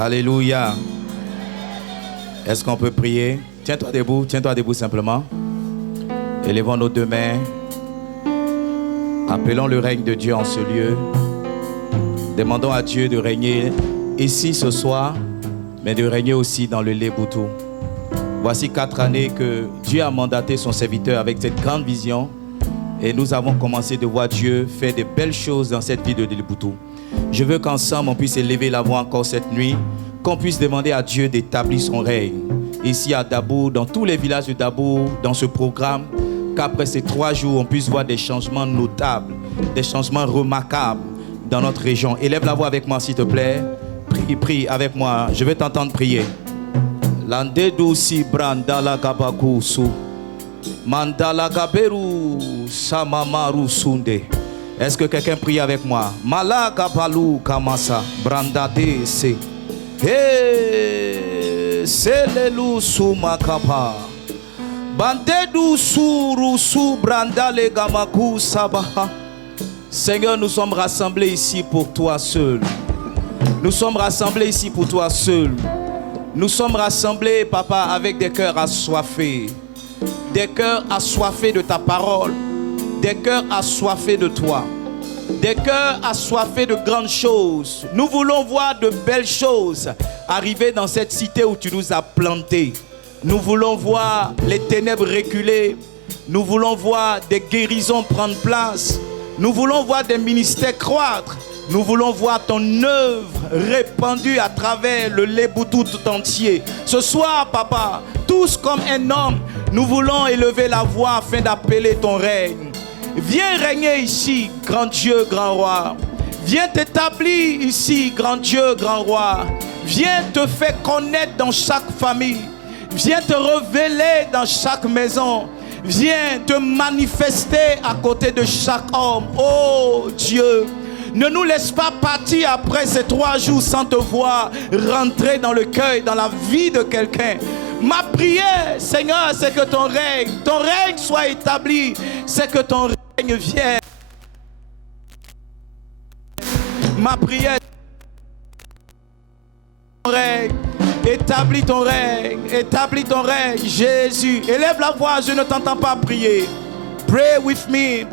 Alléluia. Est-ce qu'on peut prier? Tiens-toi debout simplement. Élevons nos deux mains. Appelons le règne de Dieu en ce lieu. Demandons à Dieu de régner ici ce soir, mais de régner aussi dans le Léboutou. Voici 4 années que Dieu a mandaté son serviteur avec cette grande vision. Et nous avons commencé de voir Dieu faire de belles choses dans cette ville de Léboutou. Je veux qu'ensemble on puisse élever la voix encore cette nuit, qu'on puisse demander à Dieu d'établir son règne. Ici à Dabour, dans tous les villages de Dabour, dans ce programme, qu'après ces 3 jours, on puisse voir des changements notables, des changements remarquables dans notre région. Élève la voix avec moi s'il te plaît. Prie avec moi. Je vais t'entendre prier. Landedu si brandala gabaku su. Mandala gaberu samamaru sunde. Est-ce que quelqu'un prie avec moi? Malaka palu kamasa brandade se. Hey, selelu sumakapa. Bandedu suru su brandale gamaku sabaha. Seigneur, nous sommes rassemblés ici pour toi seul. Nous sommes rassemblés ici pour toi seul. Nous sommes rassemblés, Papa, avec des cœurs assoiffés. Des cœurs assoiffés de ta parole. Des cœurs assoiffés de toi. Des cœurs assoiffés de grandes choses. Nous voulons voir de belles choses arriver dans cette cité où tu nous as plantés. Nous voulons voir les ténèbres reculer. Nous voulons voir des guérisons prendre place. Nous voulons voir des ministères croître. Nous voulons voir ton œuvre répandue à travers le Léboutou tout entier. Ce soir, Papa, tous comme un homme, nous voulons élever la voix afin d'appeler ton règne. Viens régner ici, grand Dieu, grand roi. Viens t'établir ici, grand Dieu, grand roi. Viens te faire connaître dans chaque famille. Viens te révéler dans chaque maison. Viens te manifester à côté de chaque homme. Oh Dieu, ne nous laisse pas partir après ces 3 jours sans te voir rentrer dans le cœur, dans la vie de quelqu'un. Ma prière, Seigneur, c'est que ton règne soit établi. C'est que ton règne vienne. Ma prière, ton règne. Établis ton règne, Jésus. Élève la voix, je ne t'entends pas prier. Pray with me.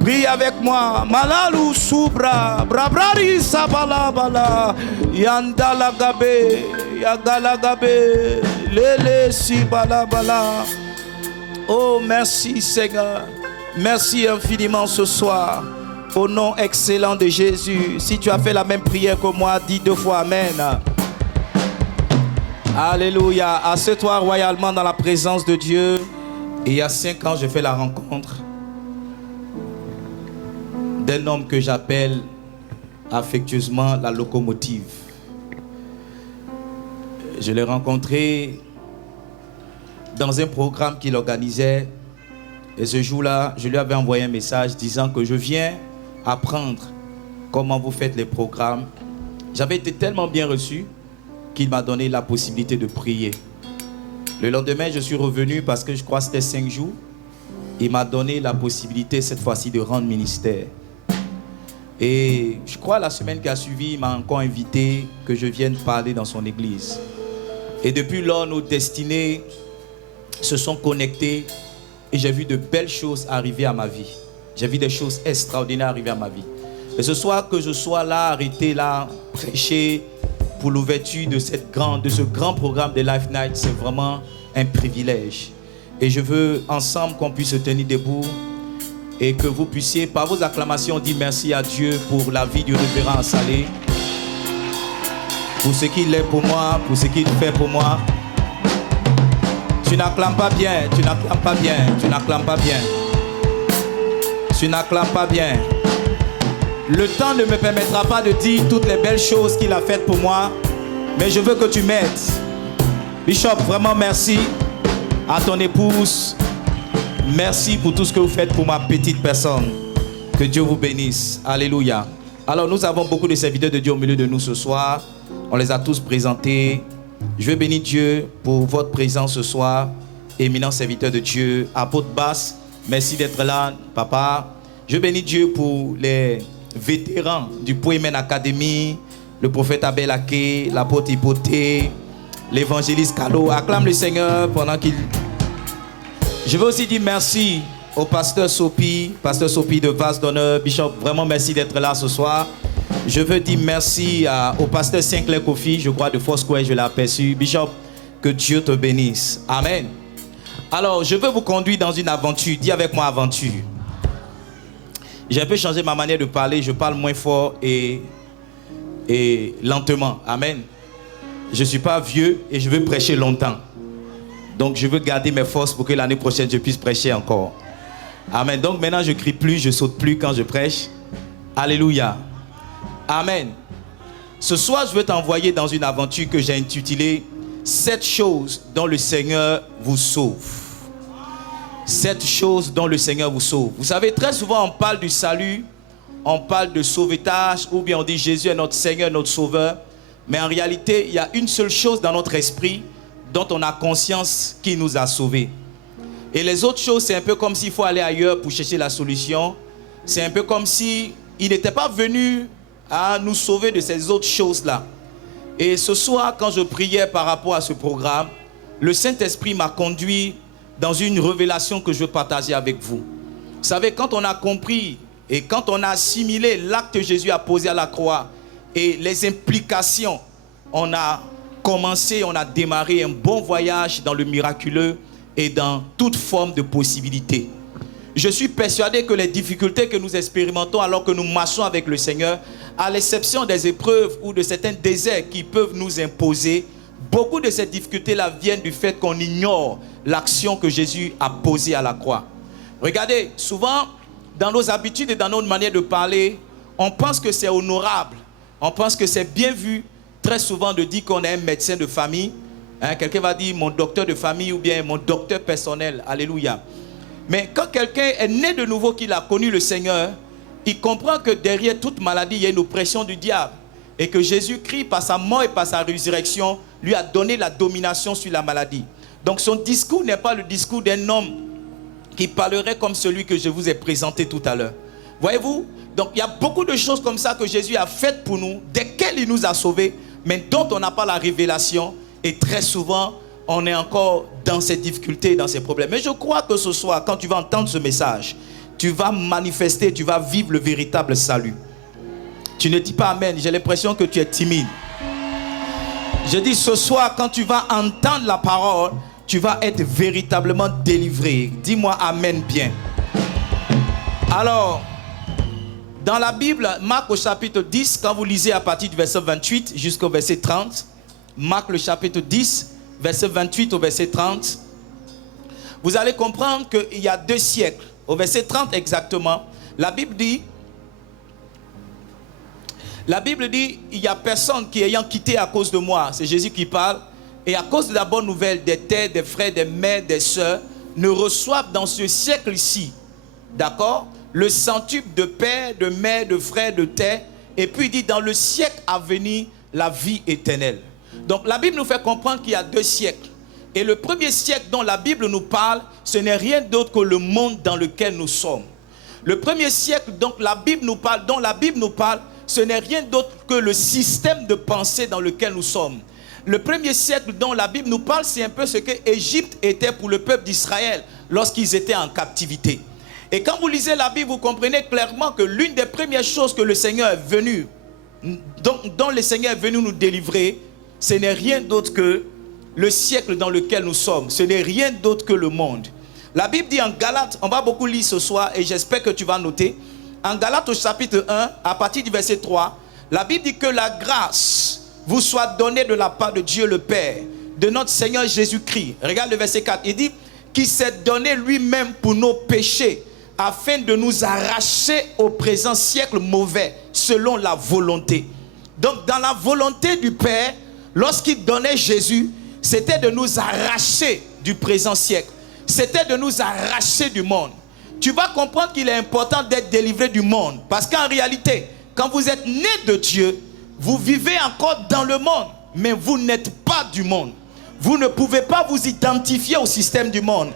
Prie avec moi. Malalu subra, brabrari sabala bala, yandala gabe, yagala gabe, lele si bala bala. Oh, merci Seigneur. Merci infiniment ce soir. Au nom excellent de Jésus. Si tu as fait la même prière que moi, dis 2 fois Amen. Alléluia. Assieds-toi royalement dans la présence de Dieu. Et il y a 5 ans, j'ai fait la rencontre d'un homme que j'appelle affectueusement la locomotive. Je l'ai rencontré dans un programme qu'il organisait. Et ce jour-là, je lui avais envoyé un message disant que je viens apprendre comment vous faites les programmes. J'avais été tellement bien reçu qu'il m'a donné la possibilité de prier. Le lendemain, je suis revenu parce que je crois que c'était 5 jours. Il m'a donné la possibilité cette fois-ci de rendre ministère. Et je crois la semaine qui a suivi, il m'a encore invité que je vienne parler dans son église. Et depuis lors, nos destinées se sont connectées et j'ai vu de belles choses arriver à ma vie. J'ai vu des choses extraordinaires arriver à ma vie. Et ce soir, que je sois là, arrêté là, prêcher pour l'ouverture de ce grand programme de Life Night, c'est vraiment un privilège. Et je veux ensemble qu'on puisse se tenir debout et que vous puissiez, par vos acclamations, dire merci à Dieu pour la vie du révérend Salé, pour ce qu'il est pour moi, pour ce qu'il fait pour moi. Tu n'acclames pas bien, tu n'acclames pas bien, tu n'acclames pas bien. Tu n'acclames pas bien. Le temps ne me permettra pas de dire toutes les belles choses qu'il a faites pour moi, mais je veux que tu m'aides. Bishop, vraiment merci à ton épouse. Merci pour tout ce que vous faites pour ma petite personne. Que Dieu vous bénisse. Alléluia. Alors, nous avons beaucoup de serviteurs de Dieu au milieu de nous ce soir. On les a tous présentés. Je veux bénir Dieu pour votre présence ce soir. Éminent serviteur de Dieu, apôtre Basse. Merci d'être là, papa. Je bénis Dieu pour les vétérans du Poemen Academy, le prophète Abel Aké, l'apôtre Hypothée, l'évangéliste Calo. Acclame le Seigneur pendant qu'il... Je veux aussi dire merci au pasteur Sopi de Vase d'honneur. Bishop, vraiment merci d'être là ce soir. Je veux dire merci au pasteur Sinclair Kofi, je crois de Foursquare, je l'ai aperçu. Bishop, que Dieu te bénisse. Amen. Alors, je veux vous conduire dans une aventure. Dis avec moi aventure. J'ai un peu changé ma manière de parler. Je parle moins fort et lentement. Amen. Je ne suis pas vieux et je veux prêcher longtemps. Donc, je veux garder mes forces pour que l'année prochaine, je puisse prêcher encore. Amen. Donc, maintenant, je ne crie plus, je ne saute plus quand je prêche. Alléluia. Amen. Ce soir, je veux t'envoyer dans une aventure que j'ai intitulée « 7 choses dont le Seigneur vous sauve ». 7 choses dont le Seigneur vous sauve. Vous savez, très souvent, on parle du salut, on parle de sauvetage, ou bien on dit Jésus est notre Seigneur, notre Sauveur. Mais en réalité, il y a une seule chose dans notre esprit dont on a conscience qui nous a sauvés. Et les autres choses, c'est un peu comme s'il faut aller ailleurs pour chercher la solution. C'est un peu comme si il n'était pas venu à nous sauver de ces autres choses-là. Et ce soir, quand je priais par rapport à ce programme, le Saint-Esprit m'a conduit dans une révélation que je veux partager avec vous. Vous savez, quand on a compris et quand on a assimilé l'acte que Jésus a posé à la croix et les implications, on a commencé, on a démarré un bon voyage dans le miraculeux et dans toute forme de possibilité. Je suis persuadé que les difficultés que nous expérimentons alors que nous marchons avec le Seigneur, à l'exception des épreuves ou de certains déserts qui peuvent nous imposer, beaucoup de ces difficultés-là viennent du fait qu'on ignore l'action que Jésus a posée à la croix. Regardez, souvent, dans nos habitudes et dans notre manière de parler, on pense que c'est honorable, on pense que c'est bien vu, très souvent, de dire qu'on est un médecin de famille. Hein, quelqu'un va dire mon docteur de famille ou bien mon docteur personnel. Alléluia. Mais quand quelqu'un est né de nouveau, qu'il a connu le Seigneur, il comprend que derrière toute maladie, il y a une oppression du diable. Et que Jésus-Christ, par sa mort et par sa résurrection, lui a donné la domination sur la maladie. Donc son discours n'est pas le discours d'un homme qui parlerait comme celui que je vous ai présenté tout à l'heure. Voyez-vous? Donc il y a beaucoup de choses comme ça que Jésus a faites pour nous, desquelles il nous a sauvés, mais dont on n'a pas la révélation. Et très souvent, on est encore dans ces difficultés, dans ces problèmes. Mais je crois que ce soir, quand tu vas entendre ce message, tu vas manifester, tu vas vivre le véritable salut. Tu ne dis pas amen, j'ai l'impression que tu es timide. Je dis ce soir, quand tu vas entendre la parole, tu vas être véritablement délivré. Dis-moi amen bien. Alors, dans la Bible, Marc au chapitre 10, quand vous lisez à partir du verset 28 jusqu'au verset 30, Marc le chapitre 10, verset 28 au verset 30, vous allez comprendre qu'il y a 2 siècles, au verset 30 exactement, la Bible dit, il n'y a personne qui ayant quitté à cause de moi, c'est Jésus qui parle, et à cause de la bonne nouvelle des terres, des frères, des mères, des sœurs, ne reçoivent dans ce siècle-ci, d'accord, le centuple de père, de mère, de frère, de terre, et puis il dit dans le siècle à venir, la vie éternelle. Donc la Bible nous fait comprendre qu'il y a 2 siècles. Et le premier siècle dont la Bible nous parle, ce n'est rien d'autre que le monde dans lequel nous sommes. Le premier siècle dont la Bible nous parle, ce n'est rien d'autre que le système de pensée dans lequel nous sommes. Le premier siècle dont la Bible nous parle, c'est un peu ce que Égypte était pour le peuple d'Israël lorsqu'ils étaient en captivité. Et quand vous lisez la Bible, vous comprenez clairement que l'une des premières choses que le Seigneur est venu, dont le Seigneur est venu nous délivrer, ce n'est rien d'autre que le siècle dans lequel nous sommes. Ce n'est rien d'autre que le monde. La Bible dit en Galates, on va beaucoup lire ce soir et j'espère que tu vas noter. En Galates au chapitre 1, à partir du verset 3, la Bible dit que la grâce vous soit donnée de la part de Dieu le Père, de notre Seigneur Jésus-Christ. Regarde le verset 4, il dit qu'il s'est donné lui-même pour nos péchés, afin de nous arracher au présent siècle mauvais, selon la volonté. Donc dans la volonté du Père, lorsqu'il donnait Jésus, c'était de nous arracher du présent siècle. C'était de nous arracher du monde. Tu vas comprendre qu'il est important d'être délivré du monde. Parce qu'en réalité, quand vous êtes né de Dieu, vous vivez encore dans le monde. Mais vous n'êtes pas du monde. Vous ne pouvez pas vous identifier au système du monde.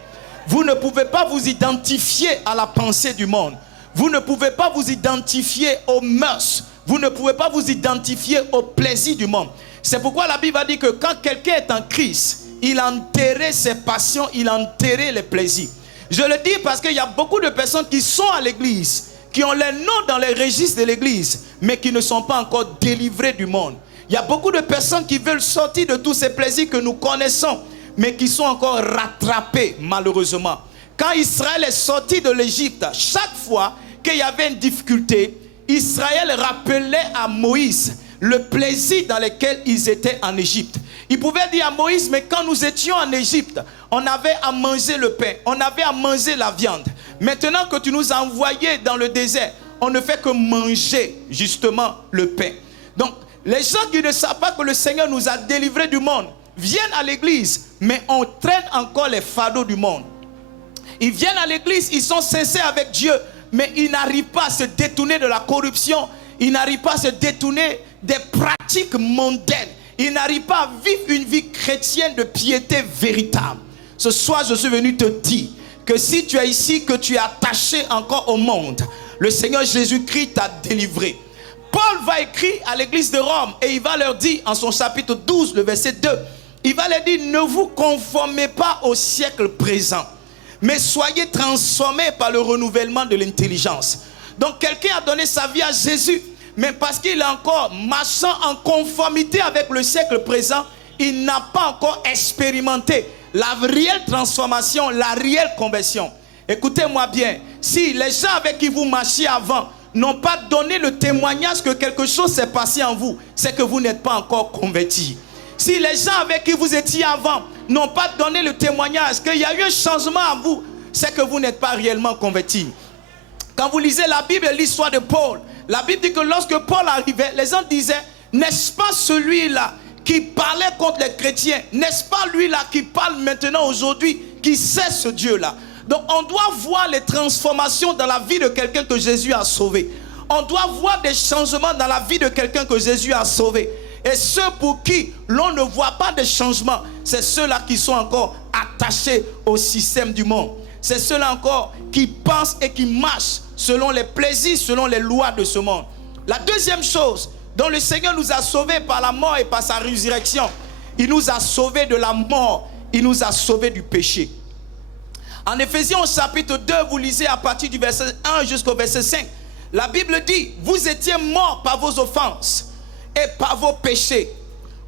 Vous ne pouvez pas vous identifier à la pensée du monde. Vous ne pouvez pas vous identifier aux mœurs. Vous ne pouvez pas vous identifier au plaisir du monde. C'est pourquoi la Bible a dit que quand quelqu'un est en Christ, il a enterré ses passions, il a enterré les plaisirs. Je le dis parce qu'il y a beaucoup de personnes qui sont à l'église, qui ont les noms dans les registres de l'église, mais qui ne sont pas encore délivrés du monde. Il y a beaucoup de personnes qui veulent sortir de tous ces plaisirs que nous connaissons, mais qui sont encore rattrapés malheureusement. Quand Israël est sorti de l'Égypte, chaque fois qu'il y avait une difficulté, Israël rappelait à Moïse le plaisir dans lequel ils étaient en Égypte. Il pouvait dire à Moïse, mais quand nous étions en Égypte, on avait à manger le pain, on avait à manger la viande. Maintenant que tu nous as envoyés dans le désert, on ne fait que manger justement le pain. Donc, les gens qui ne savent pas que le Seigneur nous a délivrés du monde, viennent à l'église, mais on traîne encore les fardeaux du monde. Ils viennent à l'église, ils sont sincères avec Dieu, mais ils n'arrivent pas à se détourner de la corruption, ils n'arrivent pas à se détourner des pratiques mondaines, ils n'arrivent pas à vivre une vie chrétienne de piété véritable. Ce soir, je suis venu te dire que si tu es ici, que tu es attaché encore au monde, le Seigneur Jésus-Christ t'a délivré. Paul va écrire à l'église de Rome et il va leur dire en son chapitre 12, le verset 2, il va leur dire, ne vous conformez pas au siècle présent, mais soyez transformés par le renouvellement de l'intelligence. Donc quelqu'un a donné sa vie à Jésus, mais parce qu'il est encore marchant en conformité avec le siècle présent, il n'a pas encore expérimenté la réelle transformation, la réelle conversion. Écoutez-moi bien, si les gens avec qui vous marchiez avant n'ont pas donné le témoignage que quelque chose s'est passé en vous, c'est que vous n'êtes pas encore convertis. Si les gens avec qui vous étiez avant n'ont pas donné le témoignage qu'il y a eu un changement en vous, c'est que vous n'êtes pas réellement convertis. Quand vous lisez la Bible et l'histoire de Paul, la Bible dit que lorsque Paul arrivait, les gens disaient, n'est-ce pas celui-là qui parlait contre les chrétiens, n'est-ce pas lui-là qui parle maintenant aujourd'hui, qui sait ce Dieu-là? Donc on doit voir les transformations dans la vie de quelqu'un que Jésus a sauvé. On doit voir des changements dans la vie de quelqu'un que Jésus a sauvé. Et ceux pour qui l'on ne voit pas de changement, c'est ceux-là qui sont encore attachés au système du monde. C'est ceux-là encore qui pensent et qui marchent selon les plaisirs, selon les lois de ce monde. La deuxième chose dont le Seigneur nous a sauvés par la mort et par sa résurrection, il nous a sauvés de la mort, il nous a sauvés du péché. En Éphésiens chapitre 2, vous lisez à partir du verset 1 jusqu'au verset 5. La Bible dit, vous étiez morts par vos offenses et par vos péchés.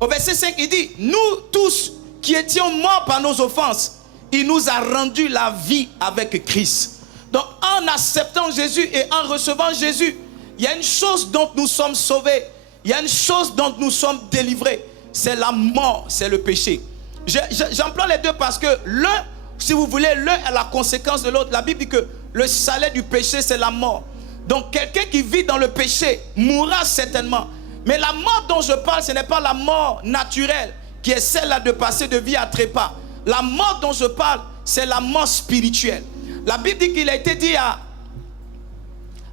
Au verset 5, il dit, nous tous qui étions morts par nos offenses, il nous a rendu la vie avec Christ. Donc en acceptant Jésus et en recevant Jésus, il y a une chose dont nous sommes sauvés, il y a une chose dont nous sommes délivrés, c'est la mort, c'est le péché. J'emploie les deux parce que l'un, si vous voulez, l'un est la conséquence de l'autre. La Bible dit que le salaire du péché, c'est la mort. Donc quelqu'un qui vit dans le péché mourra certainement. Mais la mort dont je parle, ce n'est pas la mort naturelle, qui est celle-là de passer de vie à trépas. La mort dont je parle, c'est la mort spirituelle. La Bible dit qu'il a été dit à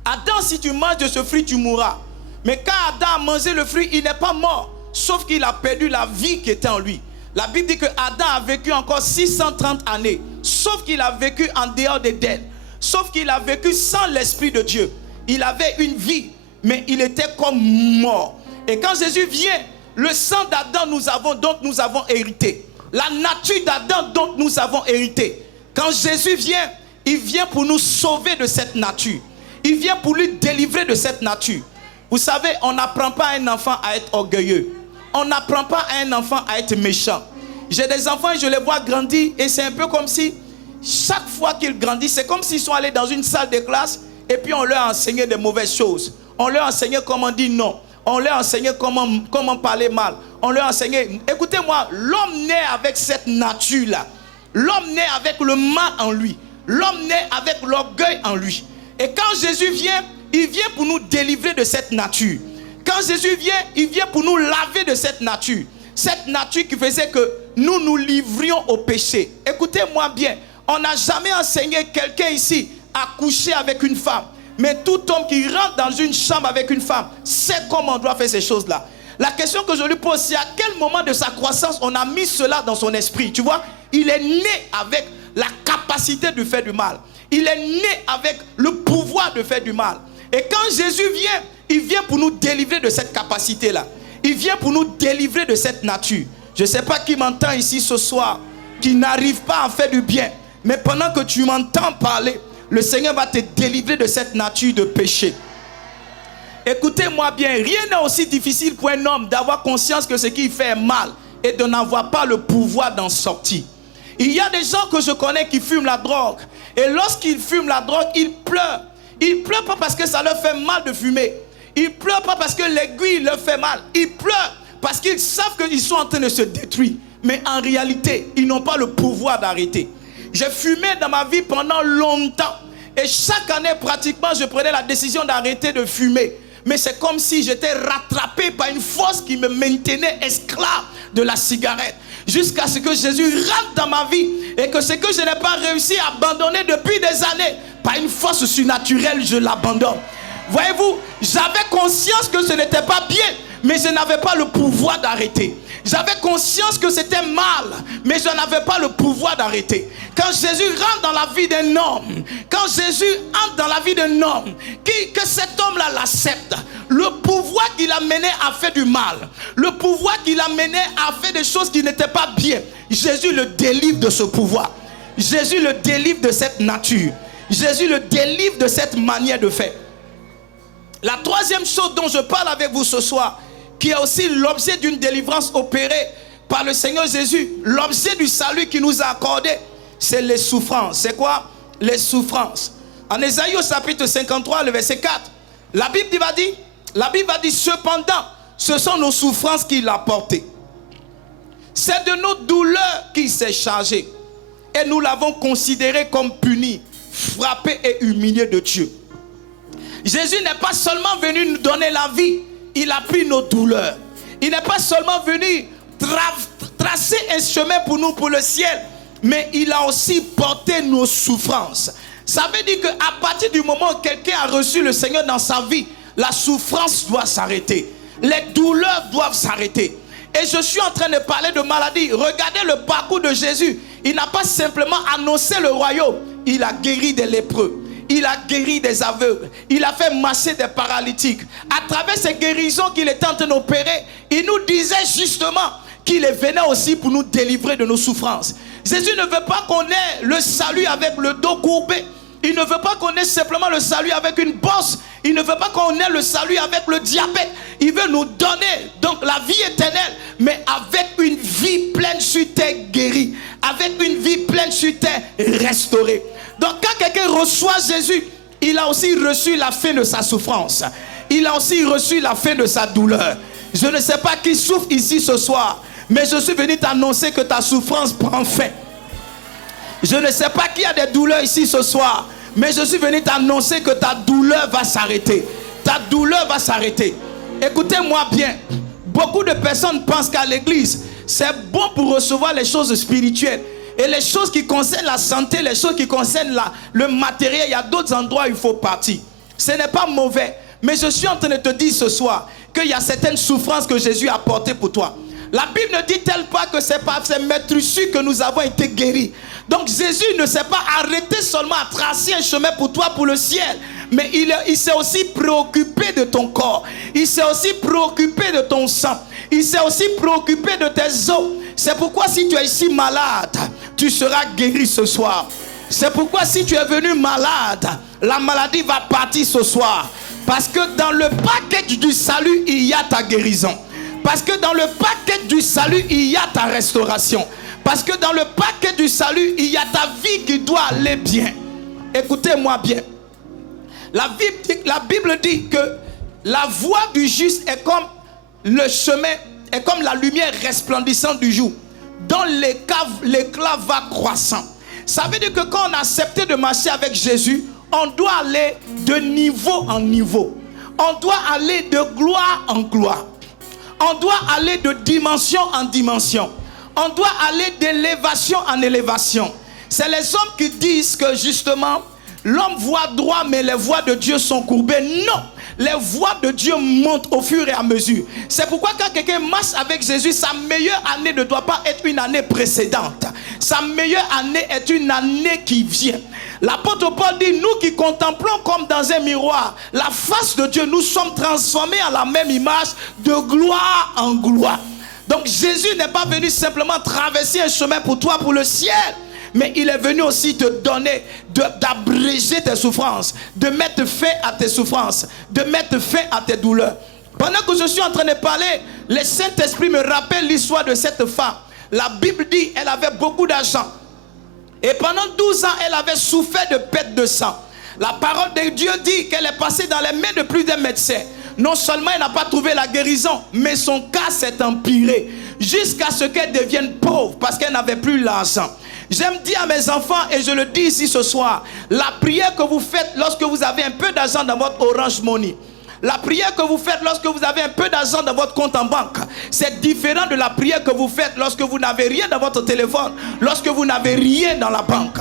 Adam, si tu manges de ce fruit, tu mourras. Mais quand Adam a mangé le fruit, il n'est pas mort, sauf qu'il a perdu la vie qui était en lui. La Bible dit que Adam a vécu encore 630 années, sauf qu'il a vécu en dehors d'Éden, sauf qu'il a vécu sans l'Esprit de Dieu. Il avait une vie, mais il était comme mort. Et quand Jésus vient, le sang d'Adam dont nous avons hérité, la nature d'Adam dont nous avons hérité. Quand Jésus vient, il vient pour nous sauver de cette nature. Il vient pour lui délivrer de cette nature. Vous savez, on n'apprend pas à un enfant à être orgueilleux. On n'apprend pas à un enfant à être méchant. J'ai des enfants et je les vois grandir et c'est un peu comme si chaque fois qu'ils grandissent, c'est comme s'ils sont allés dans une salle de classe et puis on leur a enseigné des mauvaises choses. On leur a enseigné comment dire non. On leur a enseigné comment parler mal. On leur a enseigné... Écoutez-moi, l'homme naît avec cette nature-là. L'homme naît avec le mal en lui. L'homme naît avec l'orgueil en lui. Et quand Jésus vient, il vient pour nous délivrer de cette nature. Quand Jésus vient, il vient pour nous laver de cette nature. Cette nature qui faisait que nous nous livrions au péché. Écoutez-moi bien, on n'a jamais enseigné quelqu'un ici à coucher avec une femme. Mais tout homme qui rentre dans une chambre avec une femme sait comment on doit faire ces choses-là. La question que je lui pose, c'est à quel moment de sa croissance on a mis cela dans son esprit. Tu vois, il est né avec la capacité de faire du mal. Il est né avec le pouvoir de faire du mal. Et quand Jésus vient, il vient pour nous délivrer de cette capacité-là. Il vient pour nous délivrer de cette nature. Je ne sais pas qui m'entend ici ce soir, qui n'arrive pas à faire du bien. Mais pendant que tu m'entends parler, le Seigneur va te délivrer de cette nature de péché. Écoutez-moi bien, rien n'est aussi difficile pour un homme d'avoir conscience que ce qu'il fait est mal et de n'avoir pas le pouvoir d'en sortir. Il y a des gens que je connais qui fument la drogue. Et lorsqu'ils fument la drogue, ils pleurent. Ils ne pleurent pas parce que ça leur fait mal de fumer. Ils ne pleurent pas parce que l'aiguille leur fait mal. Ils pleurent parce qu'ils savent qu'ils sont en train de se détruire. Mais en réalité, ils n'ont pas le pouvoir d'arrêter. J'ai fumé dans ma vie pendant longtemps. Et chaque année, pratiquement, je prenais la décision d'arrêter de fumer. Mais c'est comme si j'étais rattrapé par une force qui me maintenait esclave de la cigarette. Jusqu'à ce que Jésus rentre dans ma vie. Et que ce que je n'ai pas réussi à abandonner depuis des années, par une force surnaturelle, je l'abandonne. Voyez-vous, j'avais conscience que ce n'était pas bien, mais je n'avais pas le pouvoir d'arrêter. J'avais conscience que c'était mal, mais je n'avais pas le pouvoir d'arrêter. Quand Jésus rentre dans la vie d'un homme, quand Jésus entre dans la vie d'un homme, que cet homme-là l'accepte, le pouvoir qu'il a mené à faire du mal, le pouvoir qu'il a mené à faire des choses qui n'étaient pas bien, Jésus le délivre de ce pouvoir. Jésus le délivre de cette nature. Jésus le délivre de cette manière de faire. La troisième chose dont je parle avec vous ce soir, qui est aussi l'objet d'une délivrance opérée par le Seigneur Jésus, l'objet du salut qu'il nous a accordé, c'est les souffrances. C'est quoi? Les souffrances. En Ésaïe au chapitre 53, le verset 4, la Bible va dire, cependant, ce sont nos souffrances qu'il a portées. C'est de nos douleurs qu'il s'est chargé. Et nous l'avons considéré comme puni, frappé et humilié de Dieu. Jésus n'est pas seulement venu nous donner la vie, il a pris nos douleurs. Il n'est pas seulement venu tracer un chemin pour nous, pour le ciel, mais il a aussi porté nos souffrances. Ça veut dire qu'à partir du moment où quelqu'un a reçu le Seigneur dans sa vie, la souffrance doit s'arrêter. Les douleurs doivent s'arrêter. Et je suis en train de parler de maladie. Regardez le parcours de Jésus. Il n'a pas simplement annoncé le royaume. Il a guéri des lépreux. Il a guéri des aveugles. Il a fait marcher des paralytiques. À travers ces guérisons qu'il était en train d'opérer, il nous disait justement qu'il venait aussi pour nous délivrer de nos souffrances. Jésus ne veut pas qu'on ait le salut avec le dos courbé. Il ne veut pas qu'on ait simplement le salut avec une bosse. Il ne veut pas qu'on ait le salut avec le diabète. Il veut nous donner donc la vie éternelle, mais avec une vie pleine sur terre guérie, avec une vie pleine sur terre restaurée. Donc quand quelqu'un reçoit Jésus, il a aussi reçu la fin de sa souffrance. Il a aussi reçu la fin de sa douleur. Je ne sais pas qui souffre ici ce soir, mais je suis venu t'annoncer que ta souffrance prend fin. Je ne sais pas qui a des douleurs ici ce soir, mais je suis venu t'annoncer que ta douleur va s'arrêter. Ta douleur va s'arrêter. Écoutez-moi bien. Beaucoup de personnes pensent qu'à l'église, c'est bon pour recevoir les choses spirituelles. Et les choses qui concernent la santé, les choses qui concernent le matériel, il y a d'autres endroits où il faut partir. Ce n'est pas mauvais. Mais je suis en train de te dire ce soir qu'il y a certaines souffrances que Jésus a portées pour toi. La Bible ne dit-elle pas que c'est par ces maîtrisses que nous avons été guéris. Donc Jésus ne s'est pas arrêté seulement à tracer un chemin pour toi, pour le ciel. Mais il s'est aussi préoccupé de ton corps. Il s'est aussi préoccupé de ton sang. Il s'est aussi préoccupé de tes os. C'est pourquoi si tu es ici malade, tu seras guéri ce soir. C'est pourquoi si tu es venu malade, la maladie va partir ce soir. Parce que dans le package du salut, il y a ta guérison. Parce que dans le paquet du salut, il y a ta restauration. Parce que dans le paquet du salut, il y a ta vie qui doit aller bien. Écoutez-moi bien. La Bible dit que la voie du juste est comme le chemin, est comme la lumière resplendissante du jour, dont l'éclat va croissant. Ça veut dire que quand on a accepté de marcher avec Jésus, on doit aller de niveau en niveau. On doit aller de gloire en gloire. On doit aller de dimension en dimension. On doit aller d'élévation en élévation. C'est les hommes qui disent que justement, l'homme voit droit, mais les voies de Dieu sont courbées. Non, les voies de Dieu montent au fur et à mesure. C'est pourquoi quand quelqu'un marche avec Jésus, sa meilleure année ne doit pas être une année précédente. Sa meilleure année est une année qui vient. L'apôtre Paul dit, nous qui contemplons comme dans un miroir la face de Dieu, nous sommes transformés à la même image de gloire en gloire. Donc Jésus n'est pas venu simplement traverser un chemin pour toi, pour le ciel, mais il est venu aussi te donner, d'abréger tes souffrances, de mettre fin à tes souffrances, de mettre fin à tes douleurs. Pendant que je suis en train de parler, le Saint-Esprit me rappelle l'histoire de cette femme. La Bible dit qu'elle avait beaucoup d'argent. Et pendant 12 ans, elle avait souffert de perte de sang. La parole de Dieu dit qu'elle est passée dans les mains de plus d'un médecin. Non seulement elle n'a pas trouvé la guérison, mais son cas s'est empiré jusqu'à ce qu'elle devienne pauvre parce qu'elle n'avait plus l'argent. J'aime dire à mes enfants, et je le dis ici ce soir, la prière que vous faites lorsque vous avez un peu d'argent dans votre Orange Money, la prière que vous faites lorsque vous avez un peu d'argent dans votre compte en banque, c'est différent de la prière que vous faites lorsque vous n'avez rien dans votre téléphone, lorsque vous n'avez rien dans la banque.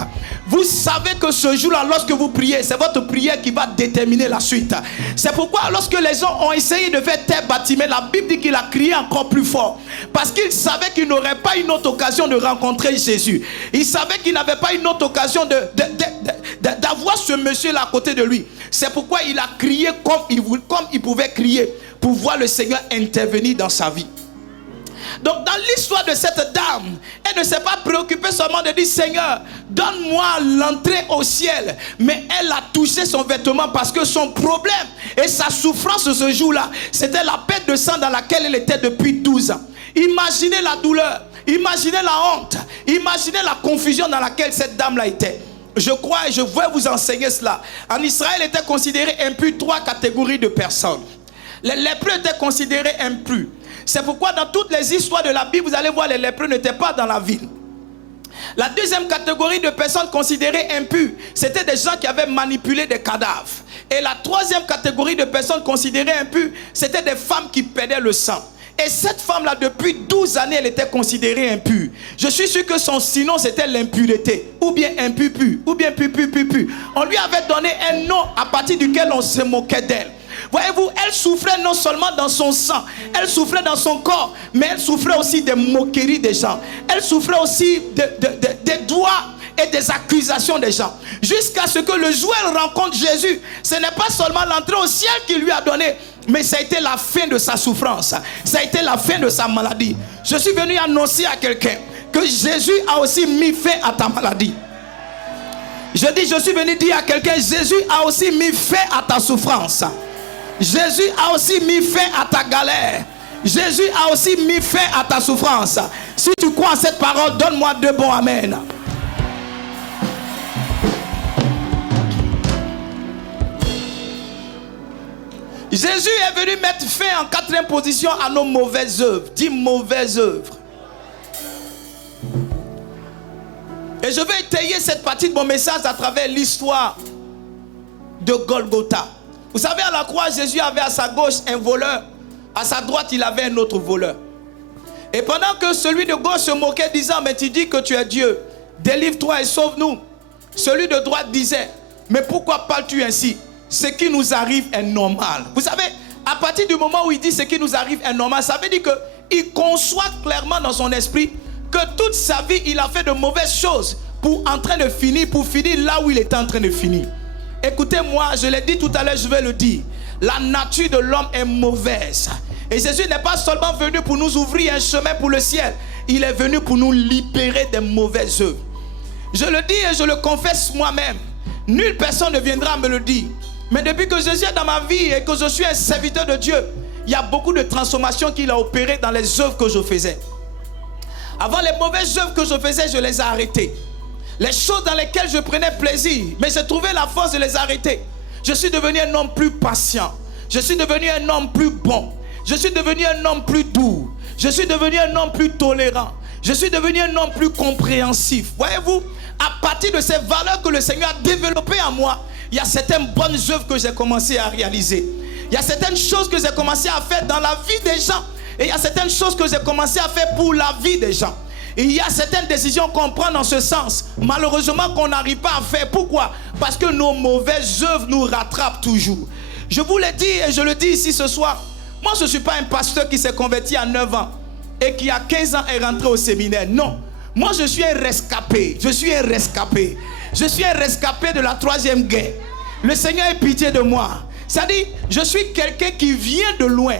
Vous savez que ce jour-là, lorsque vous priez, c'est votre prière qui va déterminer la suite. C'est pourquoi lorsque les gens ont essayé de faire taire Bartimée, la Bible dit qu'il a crié encore plus fort. Parce qu'il savait qu'il n'aurait pas une autre occasion de rencontrer Jésus. Il savait qu'il n'avait pas une autre occasion d'avoir ce monsieur-là à côté de lui. C'est pourquoi il a crié comme il pouvait crier pour voir le Seigneur intervenir dans sa vie. Donc dans l'histoire de cette dame, elle ne s'est pas préoccupée seulement de dire Seigneur, donne-moi l'entrée au ciel. Mais elle a touché son vêtement parce que son problème et sa souffrance ce jour-là, c'était la perte de sang dans laquelle elle était depuis 12 ans. Imaginez la douleur, imaginez la honte, imaginez la confusion dans laquelle cette dame-là était. Je crois et je veux vous enseigner cela. En Israël étaient considérés impurs 3 catégories de personnes. Les lépreux étaient considérés impurs. C'est pourquoi dans toutes les histoires de la Bible, vous allez voir, les lépreux n'étaient pas dans la ville. La deuxième catégorie de personnes considérées impures, c'était des gens qui avaient manipulé des cadavres. Et la troisième catégorie de personnes considérées impures, c'était des femmes qui perdaient le sang. Et cette femme-là, depuis 12 années, elle était considérée impure. Je suis sûr que son sinon, c'était l'impureté. Ou bien impupu, ou bien pupu. On lui avait donné un nom à partir duquel on se moquait d'elle. Voyez-vous, elle souffrait non seulement dans son sang, elle souffrait dans son corps, mais elle souffrait aussi des moqueries des gens. Elle souffrait aussi des doigts et des accusations des gens. Jusqu'à ce que le jour où elle rencontre Jésus, ce n'est pas seulement l'entrée au ciel qu'il lui a donné, mais ça a été la fin de sa souffrance. Ça a été la fin de sa maladie. Je suis venu annoncer à quelqu'un que Jésus a aussi mis fin à ta maladie. Je suis venu dire à quelqu'un, Jésus a aussi mis fin à ta souffrance. Jésus a aussi mis fin à ta galère. Jésus a aussi mis fin à ta souffrance. Si tu crois en cette parole, donne-moi 2 bons amen. Jésus est venu mettre fin en 4e position à nos mauvaises œuvres. Dis mauvaises œuvres. Et je vais étayer cette partie de mon message à travers l'histoire de Golgotha. Vous savez, à la croix, Jésus avait à sa gauche un voleur. À sa droite, il avait un autre voleur. Et pendant que celui de gauche se moquait, disant, mais tu dis que tu es Dieu, délivre-toi et sauve-nous. Celui de droite disait, mais pourquoi parles-tu ainsi? Ce qui nous arrive est normal. Vous savez, à partir du moment où il dit ce qui nous arrive est normal, ça veut dire qu'il conçoit clairement dans son esprit que toute sa vie, il a fait de mauvaises choses pour finir là où il était en train de finir. Écoutez-moi, je l'ai dit tout à l'heure, je vais le dire. La nature de l'homme est mauvaise. Et Jésus n'est pas seulement venu pour nous ouvrir un chemin pour le ciel. Il est venu pour nous libérer des mauvaises œuvres. Je le dis et je le confesse moi-même. Nulle personne ne viendra me le dire. Mais depuis que Jésus est dans ma vie et que je suis un serviteur de Dieu, il y a beaucoup de transformations qu'il a opérées dans les œuvres que je faisais. Avant, les mauvaises œuvres que je faisais, je les ai arrêtées. Les choses dans lesquelles je prenais plaisir, mais j'ai trouvé la force de les arrêter. Je suis devenu un homme plus patient. Je suis devenu un homme plus bon. Je suis devenu un homme plus doux. Je suis devenu un homme plus tolérant. Je suis devenu un homme plus compréhensif. Voyez-vous, à partir de ces valeurs que le Seigneur a développées en moi, il y a certaines bonnes œuvres que j'ai commencé à réaliser. Il y a certaines choses que j'ai commencé à faire dans la vie des gens. Et il y a certaines choses que j'ai commencé à faire pour la vie des gens. Il y a certaines décisions qu'on prend dans ce sens, malheureusement qu'on n'arrive pas à faire. Pourquoi? Parce que nos mauvaises œuvres nous rattrapent toujours. Je vous l'ai dit et je le dis ici ce soir. Moi, je ne suis pas un pasteur qui s'est converti à 9 ans et qui à 15 ans est rentré au séminaire. Non. Moi, je suis un rescapé. Je suis un rescapé. Je suis un rescapé de la 3e guerre. Le Seigneur ait pitié de moi. C'est-à-dire, je suis quelqu'un qui vient de loin.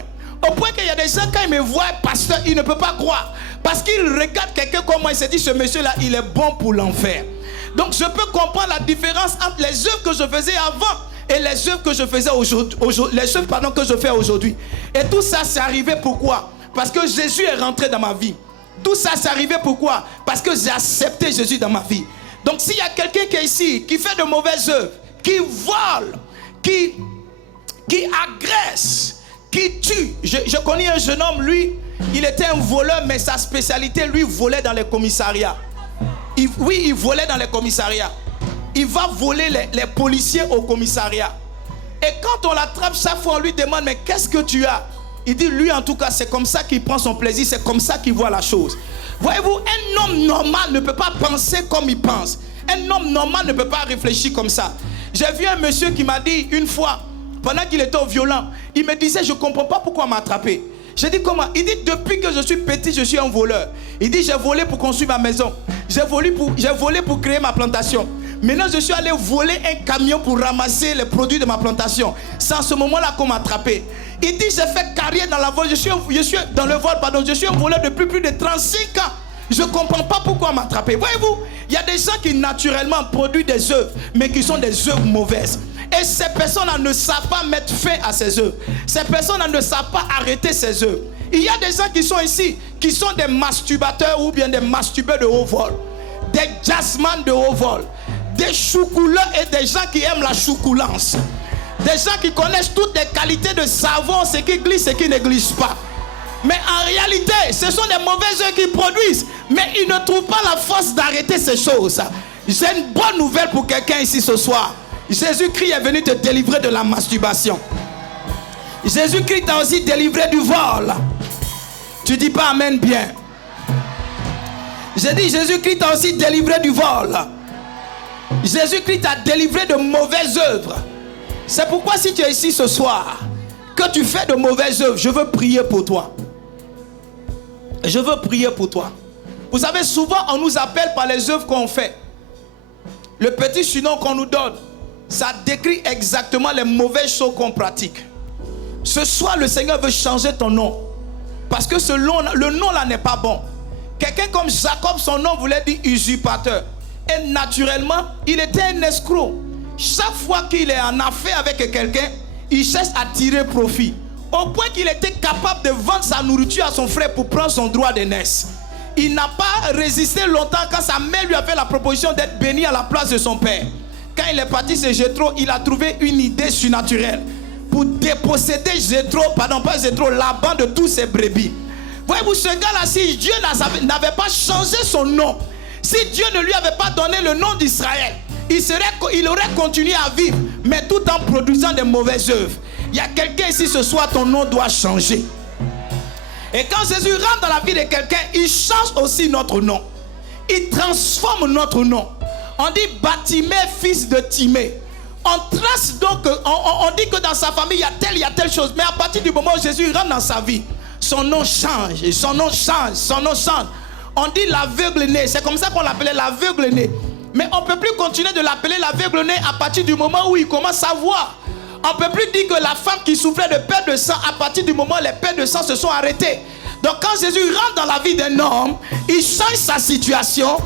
Au point qu'il y a des gens, quand ils me voient, pasteur, ils ne peuvent pas croire. Parce qu'ils regardent quelqu'un comme moi, ils se disent, ce monsieur-là, il est bon pour l'enfer. Donc, je peux comprendre la différence entre les œuvres que je faisais avant et les œuvres que je faisais aujourd'hui, les œuvres, pardon, que je fais aujourd'hui. Et tout ça, c'est arrivé pourquoi? Parce que Jésus est rentré dans ma vie. Tout ça, c'est arrivé pourquoi? Parce que j'ai accepté Jésus dans ma vie. Donc, s'il y a quelqu'un qui est ici, qui fait de mauvaises œuvres, qui vole, qui agresse, qui tue. Je connais un jeune homme, lui, il était un voleur, mais sa spécialité, lui, volait dans les commissariats. Oui, il volait dans les commissariats. Il va voler les policiers au commissariat. Et quand on l'attrape, chaque fois, on lui demande, mais qu'est-ce que tu as? Il dit, lui, en tout cas, c'est comme ça qu'il prend son plaisir, c'est comme ça qu'il voit la chose. Voyez-vous, un homme normal ne peut pas penser comme il pense. Un homme normal ne peut pas réfléchir comme ça. J'ai vu un monsieur qui m'a dit une fois, pendant qu'il était au violent, il me disait, je ne comprends pas pourquoi on m'a attrapé. J'ai dit comment? Il dit, depuis que je suis petit, je suis un voleur. Il dit, j'ai volé pour construire ma maison. J'ai volé pour créer ma plantation. Maintenant, je suis allé voler un camion pour ramasser les produits de ma plantation. C'est en ce moment-là qu'on m'a attrapé. Il dit, j'ai fait carrière dans la vol. Je suis dans le vol, pardon. Je suis un voleur depuis plus de 35 ans. Je ne comprends pas pourquoi on m'a attrapé. Voyez-vous, il y a des gens qui naturellement produisent des œuvres, mais qui sont des œuvres mauvaises. Et ces personnes-là ne savent pas mettre fin à ces œuvres. Ces personnes-là ne savent pas arrêter ces œuvres. Il y a des gens qui sont ici, qui sont des masturbateurs ou bien des masturbeurs de haut vol. Des jazzman de haut vol. Des choucouleurs et des gens qui aiment la choucoulance. Des gens qui connaissent toutes les qualités de savon, ce qui glisse et ce qui ne glisse pas. Mais en réalité, ce sont des mauvaises œuvres qu'ils produisent. Mais ils ne trouvent pas la force d'arrêter ces choses. J'ai une bonne nouvelle pour quelqu'un ici ce soir. Jésus-Christ est venu te délivrer de la masturbation. Jésus-Christ t'a aussi délivré du vol. Tu dis pas amen bien. J'ai dit Jésus-Christ t'a aussi délivré du vol. Jésus-Christ t'a délivré de mauvaises œuvres. C'est pourquoi si tu es ici ce soir, que tu fais de mauvaises œuvres, je veux prier pour toi. Je veux prier pour toi. Vous savez, souvent on nous appelle par les œuvres qu'on fait. Le petit surnom qu'on nous donne, ça décrit exactement les mauvaises choses qu'on pratique. Ce soir, le Seigneur veut changer ton nom. Parce que le nom là n'est pas bon. Quelqu'un comme Jacob, son nom voulait dire usurpateur. Et naturellement, il était un escroc. Chaque fois qu'il est en affaire avec quelqu'un, il cherche à tirer profit. Au point qu'il était capable de vendre sa nourriture à son frère pour prendre son droit d'aînesse. Il n'a pas résisté longtemps quand sa mère lui a fait la proposition d'être béni à la place de son père. Quand il est parti chez Jéthro, il a trouvé une idée surnaturelle pour déposséder Laban de tous ses brebis. Voyez-vous, ce gars-là, si Dieu n'avait pas changé son nom, si Dieu ne lui avait pas donné le nom d'Israël, il aurait continué à vivre, mais tout en produisant des mauvaises œuvres. Il y a quelqu'un ici ce soir, ton nom doit changer. Et quand Jésus rentre dans la vie de quelqu'un, il change aussi notre nom. Il transforme notre nom. On dit Batimée, fils de Timée. On trace donc, on dit que dans sa famille, il y a telle chose. Mais à partir du moment où Jésus rentre dans sa vie, son nom change, son nom change, son nom change. On dit l'aveugle-né, c'est comme ça qu'on l'appelait l'aveugle-né. Mais on ne peut plus continuer de l'appeler l'aveugle-né à partir du moment où il commence à voir. On ne peut plus dire que la femme qui souffrait de perte de sang, à partir du moment où les pertes de sang se sont arrêtées. Donc quand Jésus rentre dans la vie d'un homme, il change sa situation,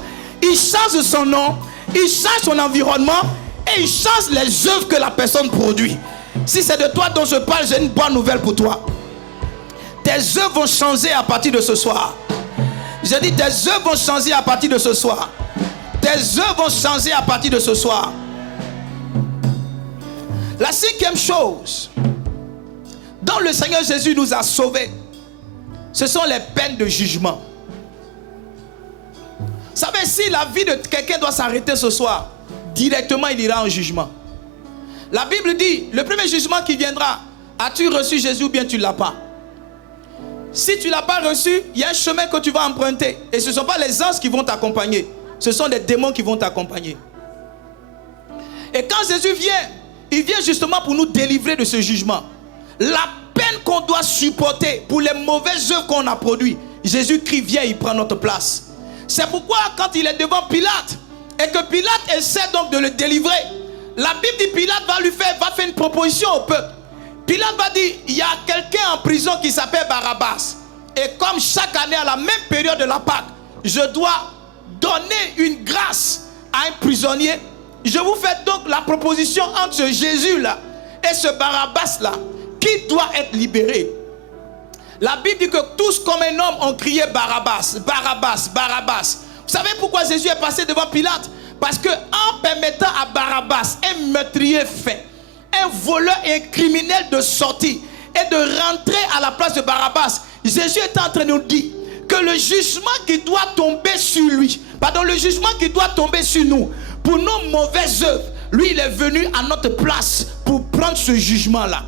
il change son nom, il change son environnement et il change les œuvres que la personne produit. Si c'est de toi dont je parle, j'ai une bonne nouvelle pour toi. Tes œuvres vont changer à partir de ce soir. J'ai dit tes œuvres vont changer à partir de ce soir. Tes œuvres vont changer à partir de ce soir. La cinquième chose dont le Seigneur Jésus nous a sauvés, ce sont les peines de jugement. Vous savez, si la vie de quelqu'un doit s'arrêter ce soir, directement il ira en jugement. La Bible dit, le premier jugement qui viendra, as-tu reçu Jésus ou bien tu ne l'as pas? Si tu ne l'as pas reçu, il y a un chemin que tu vas emprunter. Et ce ne sont pas les anges qui vont t'accompagner. Ce sont des démons qui vont t'accompagner. Et quand Jésus vient, il vient justement pour nous délivrer de ce jugement. La peine qu'on doit supporter pour les mauvaises œuvres qu'on a produites, Jésus-Christ vient, il prend notre place. C'est pourquoi quand il est devant Pilate, et que Pilate essaie donc de le délivrer, la Bible dit Pilate va faire une proposition au peuple. Pilate va dire, il y a quelqu'un en prison qui s'appelle Barabbas. Et comme chaque année à la même période de la Pâque, je dois donner une grâce à un prisonnier. Je vous fais donc la proposition entre ce Jésus-là et ce Barabbas-là, qui doit être libéré. La Bible dit que tous comme un homme ont crié Barabbas, Barabbas, Barabbas. Vous savez pourquoi Jésus est passé devant Pilate? Parce que en permettant à Barabbas, un meurtrier fait, un voleur et un criminel de sortir et de rentrer à la place de Barabbas, Jésus est en train de nous dire que le jugement qui doit tomber sur lui, le jugement qui doit tomber sur nous, pour nos mauvaises œuvres, lui il est venu à notre place pour prendre ce jugement-là.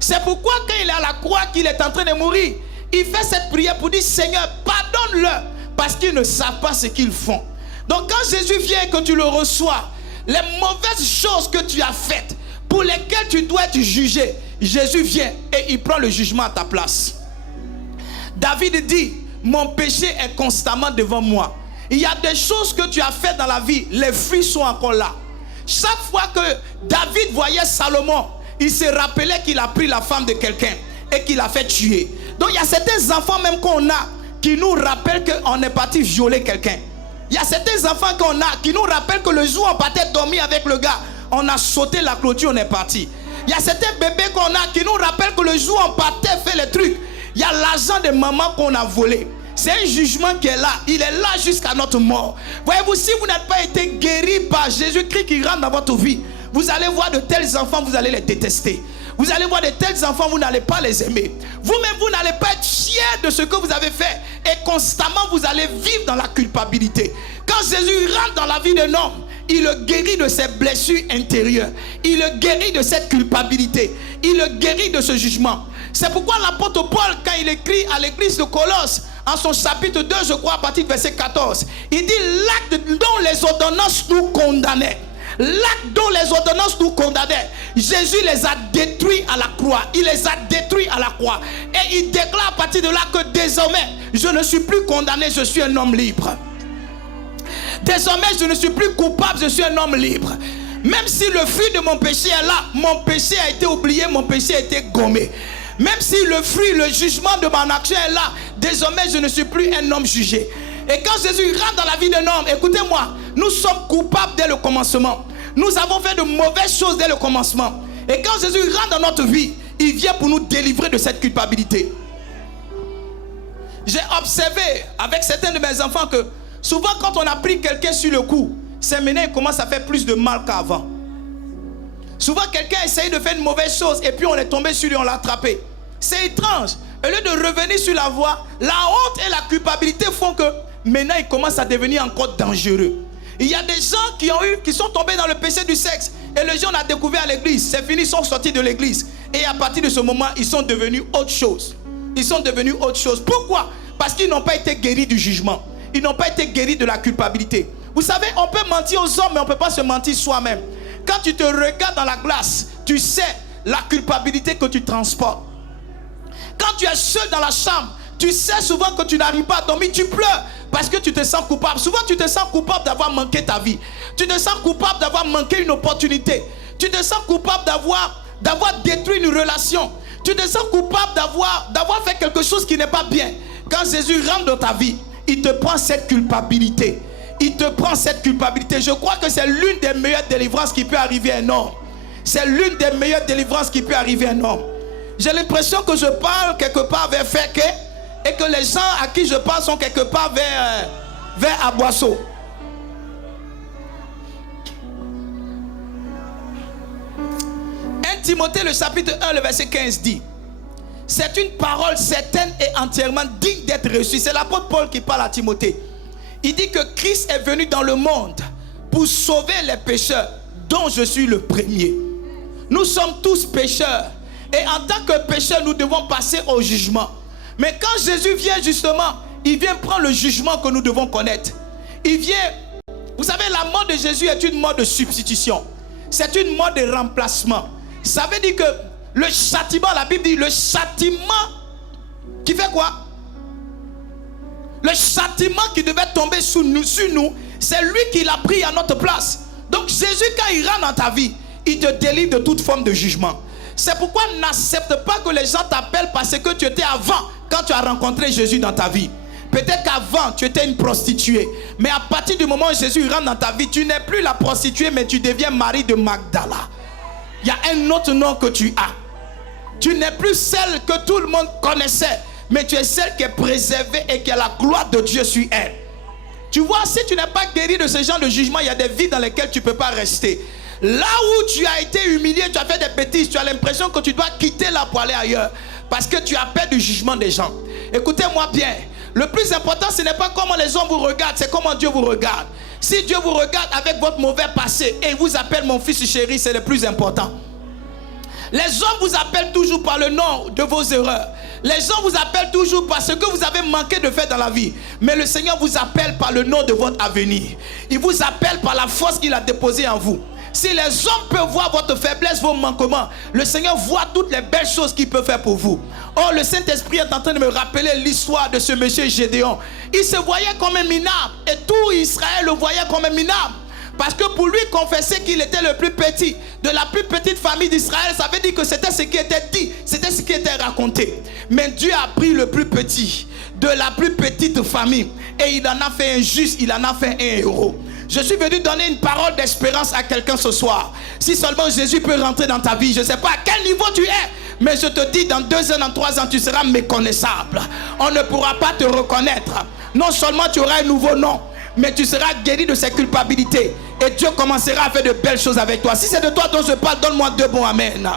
C'est pourquoi quand il est à la croix, qu'il est en train de mourir, il fait cette prière pour dire Seigneur, pardonne-leur parce qu'ils ne savent pas ce qu'ils font. Donc quand Jésus vient et que tu le reçois, les mauvaises choses que tu as faites, pour lesquelles tu dois être jugé, Jésus vient et il prend le jugement à ta place. David dit, mon péché est constamment devant moi. Il y a des choses que tu as faites dans la vie, les fruits sont encore là. Chaque fois que David voyait Salomon, il se rappelait qu'il a pris la femme de quelqu'un et qu'il a fait tuer. Donc il y a certains enfants même qu'on a qui nous rappellent qu'on est parti violer quelqu'un. Il y a certains enfants qu'on a qui nous rappellent que le jour où on partait dormir avec le gars, on a sauté la clôture, on est parti. Il y a certains bébés qu'on a qui nous rappellent que le jour où on partait faire les trucs, il y a l'argent de maman qu'on a volé. C'est un jugement qui est là. Il est là jusqu'à notre mort. Voyez-vous, si vous n'êtes pas été guéri par Jésus-Christ qui rentre dans votre vie, vous allez voir de tels enfants, vous allez les détester. Vous allez voir de tels enfants, vous n'allez pas les aimer. Vous-même, vous n'allez pas être fiers de ce que vous avez fait. Et constamment, vous allez vivre dans la culpabilité. Quand Jésus rentre dans la vie d'un homme, il le guérit de ses blessures intérieures. Il le guérit de cette culpabilité. Il le guérit de ce jugement. C'est pourquoi l'apôtre Paul, quand il écrit à l'église de Colosse, en son chapitre 2, je crois, à partir du verset 14, il dit l'acte dont les ordonnances nous condamnaient. L'acte dont les ordonnances nous condamnaient, Jésus les a détruits à la croix. Il les a détruits à la croix. Et il déclare à partir de là que désormais, je ne suis plus condamné, je suis un homme libre. Désormais, je ne suis plus coupable, je suis un homme libre. Même si le fruit de mon péché est là, mon péché a été oublié, mon péché a été gommé. Même si le fruit, le jugement de mon action est là, désormais je ne suis plus un homme jugé. Et quand Jésus rentre dans la vie d'un homme, écoutez-moi, nous sommes coupables dès le commencement. Nous avons fait de mauvaises choses dès le commencement. Et quand Jésus rentre dans notre vie, il vient pour nous délivrer de cette culpabilité. J'ai observé avec certains de mes enfants que souvent quand on a pris quelqu'un sur le coup, c'est maintenant il commence à faire plus de mal qu'avant. Souvent quelqu'un essaye de faire une mauvaise chose et puis on est tombé sur lui, on l'a attrapé. C'est étrange. Au lieu de revenir sur la voie, la honte et la culpabilité font que maintenant il commence à devenir encore dangereux. Il y a des gens qui sont tombés dans le péché du sexe et les gens ont découvert à l'église. C'est fini, ils sont sortis de l'église. Et à partir de ce moment, ils sont devenus autre chose. Ils sont devenus autre chose. Pourquoi? Parce qu'ils n'ont pas été guéris du jugement. Ils n'ont pas été guéris de la culpabilité. Vous savez, on peut mentir aux hommes, mais on ne peut pas se mentir soi-même. Quand tu te regardes dans la glace, tu sais la culpabilité que tu transportes. Quand tu es seul dans la chambre, tu sais souvent que tu n'arrives pas à dormir, tu pleures parce que tu te sens coupable. Souvent tu te sens coupable d'avoir manqué ta vie. Tu te sens coupable d'avoir manqué une opportunité. Tu te sens coupable d'avoir détruit une relation. Tu te sens coupable d'avoir fait quelque chose qui n'est pas bien. Quand Jésus rentre dans ta vie, il te prend cette culpabilité. Il te prend cette culpabilité. Je crois que c'est l'une des meilleures délivrances qui peut arriver à un homme. C'est l'une des meilleures délivrances qui peut arriver à un homme. J'ai l'impression que je parle quelque part vers Feke et que les gens à qui je parle sont quelque part vers Aboisseau. Timothée, le chapitre 1, le verset 15 dit: c'est une parole certaine et entièrement digne d'être reçue. C'est l'apôtre Paul qui parle à Timothée. Il dit que Christ est venu dans le monde pour sauver les pécheurs, dont je suis le premier. Nous sommes tous pécheurs. Et en tant que pécheurs, nous devons passer au jugement. Mais quand Jésus vient justement, il vient prendre le jugement que nous devons connaître. Il vient, vous savez, la mort de Jésus est une mort de substitution. C'est une mort de remplacement. Ça veut dire que le châtiment, la Bible dit, le châtiment qui fait quoi? Le châtiment qui devait tomber sur nous, c'est lui qui l'a pris à notre place. Donc Jésus, quand il rentre dans ta vie, il te délivre de toute forme de jugement. C'est pourquoi n'accepte pas que les gens t'appellent parce que tu étais avant, quand tu as rencontré Jésus dans ta vie. Peut-être qu'avant, tu étais une prostituée. Mais à partir du moment où Jésus rentre dans ta vie, tu n'es plus la prostituée, mais tu deviens Marie de Magdala. Il y a un autre nom que tu as. Tu n'es plus celle que tout le monde connaissait, mais tu es celle qui est préservée et qui a la gloire de Dieu sur elle. Tu vois, si tu n'es pas guéri de ce genre de jugement, il y a des vies dans lesquelles tu ne peux pas rester. Là où tu as été humilié, tu as fait des bêtises, tu as l'impression que tu dois quitter là pour aller ailleurs. Parce que tu as peur du jugement des gens. Écoutez-moi bien. Le plus important, ce n'est pas comment les gens vous regardent, c'est comment Dieu vous regarde. Si Dieu vous regarde avec votre mauvais passé et vous appelle mon fils chéri, c'est le plus important. Les hommes vous appellent toujours par le nom de vos erreurs. Les gens vous appellent toujours par ce que vous avez manqué de faire dans la vie. Mais le Seigneur vous appelle par le nom de votre avenir. Il vous appelle par la force qu'il a déposée en vous. Si les hommes peuvent voir votre faiblesse, vos manquements, le Seigneur voit toutes les belles choses qu'il peut faire pour vous. Oh, le Saint-Esprit est en train de me rappeler l'histoire de ce monsieur Gédéon. Il se voyait comme un minable et tout Israël le voyait comme un minable. Parce que pour lui confesser qu'il était le plus petit de la plus petite famille d'Israël, ça veut dire que c'était ce qui était dit, c'était ce qui était raconté. Mais Dieu a pris le plus petit de la plus petite famille et il en a fait un juste, il en a fait un héros. Je suis venu donner une parole d'espérance à quelqu'un ce soir. Si seulement Jésus peut rentrer dans ta vie, je ne sais pas à quel niveau tu es, mais je te dis, dans 2 ans, dans 3 ans, tu seras méconnaissable. On ne pourra pas te reconnaître. Non seulement tu auras un nouveau nom, mais tu seras guéri de ses culpabilités. Et Dieu commencera à faire de belles choses avec toi. Si c'est de toi dont je parle, donne-moi 2 bons amen.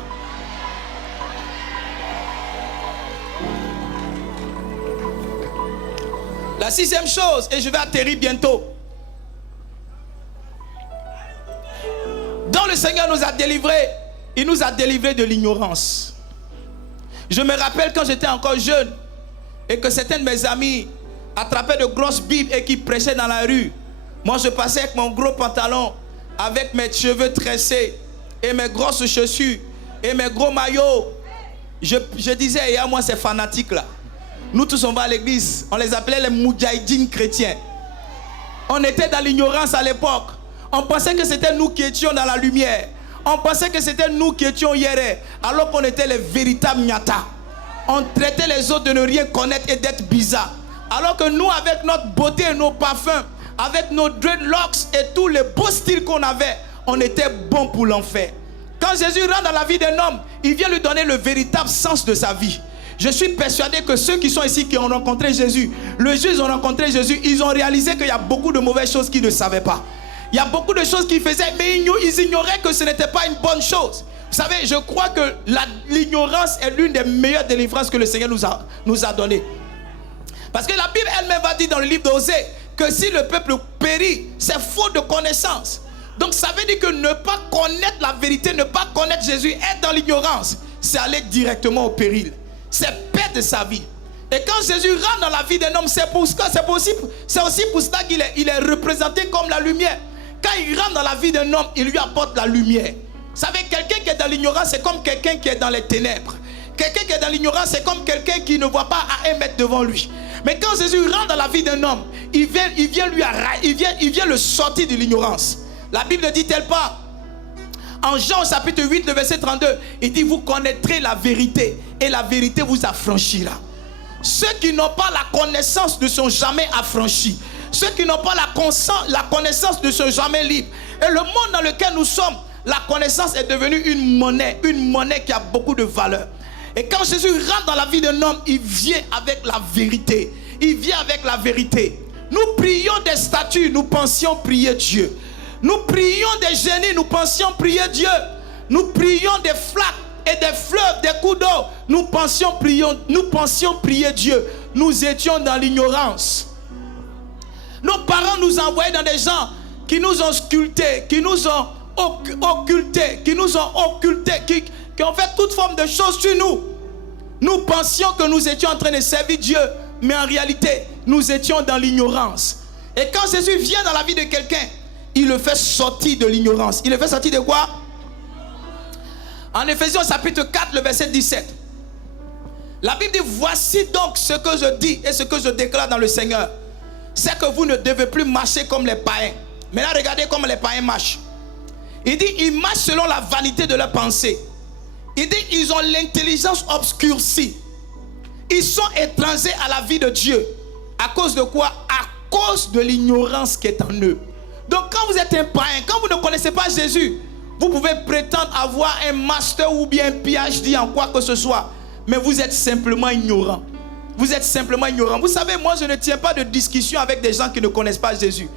La 6e chose, et je vais atterrir bientôt. Dont le Seigneur nous a délivrés, il nous a délivrés de l'ignorance. Je me rappelle quand j'étais encore jeune et que certains de mes amis attrapaient de grosses bibles et qui prêchaient dans la rue. Moi je passais avec mon gros pantalon, avec mes cheveux tressés et mes grosses chaussures et mes gros maillots. Je disais, et à moi ces fanatiques là, nous tous on va à l'église, on les appelait les moudjahidines chrétiens. On était dans l'ignorance à l'époque. On pensait que c'était nous qui étions dans la lumière. On pensait que c'était nous qui étions hier, alors qu'on était les véritables nyata. On traitait les autres de ne rien connaître et d'être bizarres. Alors que nous, avec notre beauté et nos parfums, avec nos dreadlocks et tous les beaux styles qu'on avait, on était bons pour l'enfer. Quand Jésus rentre dans la vie d'un homme, il vient lui donner le véritable sens de sa vie. Je suis persuadé que ceux qui sont ici, qui ont rencontré Jésus, le jour où ils ont rencontré Jésus, ils ont réalisé qu'il y a beaucoup de mauvaises choses qu'ils ne savaient pas. Il y a beaucoup de choses qu'ils faisaient, mais ils ignoraient que ce n'était pas une bonne chose. Vous savez, je crois que l'ignorance est l'une des meilleures délivrances que le Seigneur nous a données. Parce que la Bible elle-même va dire dans le livre d'Osée que si le peuple périt, c'est faute de connaissance. Donc ça veut dire que ne pas connaître la vérité, ne pas connaître Jésus, être dans l'ignorance, c'est aller directement au péril. C'est perdre sa vie. Et quand Jésus rentre dans la vie d'un homme, c'est aussi pour cela qu'il est représenté comme la lumière. Quand il rentre dans la vie d'un homme, il lui apporte la lumière. Vous savez, quelqu'un qui est dans l'ignorance, c'est comme quelqu'un qui est dans les ténèbres. Quelqu'un qui est dans l'ignorance, c'est comme quelqu'un qui ne voit pas à 1 mètre devant lui. Mais quand Jésus rentre dans la vie d'un homme, il vient le sortir de l'ignorance. La Bible ne dit-elle pas, en Jean chapitre 8, le verset 32, il dit, vous connaîtrez la vérité et la vérité vous affranchira. Ceux qui n'ont pas la connaissance ne sont jamais affranchis. Ceux qui n'ont pas la connaissance ne sont jamais libres. Et le monde dans lequel nous sommes, la connaissance est devenue une monnaie qui a beaucoup de valeur. Et quand Jésus rentre dans la vie d'un homme, il vient avec la vérité. Il vient avec la vérité. Nous prions des statues, nous pensions prier Dieu. Nous prions des génies, nous pensions prier Dieu. Nous prions des flaques et des fleuves, des coups d'eau. Nous pensions prier Dieu. Nous étions dans l'ignorance. Nos parents nous envoyaient dans des gens qui nous ont sculptés, qui nous ont occultés, qui ont fait toute forme de choses sur nous. Nous pensions que nous étions en train de servir Dieu, mais en réalité, nous étions dans l'ignorance. Et quand Jésus vient dans la vie de quelqu'un, il le fait sortir de l'ignorance. Il le fait sortir de quoi? En Éphésiens chapitre 4, le verset 17. La Bible dit, voici donc ce que je dis et ce que je déclare dans le Seigneur. C'est que vous ne devez plus marcher comme les païens. Maintenant, regardez comment les païens marchent. Il dit, ils marchent selon la vanité de leurs pensées. Il dit, ils ont l'intelligence obscurcie. Ils sont étrangers à la vie de Dieu. À cause de quoi? À cause de l'ignorance qui est en eux. Donc quand vous êtes un païen, quand vous ne connaissez pas Jésus, vous pouvez prétendre avoir un master ou bien un PhD en quoi que ce soit. Mais vous êtes simplement ignorant. Vous êtes simplement ignorant. Vous savez, moi je ne tiens pas de discussion avec des gens qui ne connaissent pas Jésus.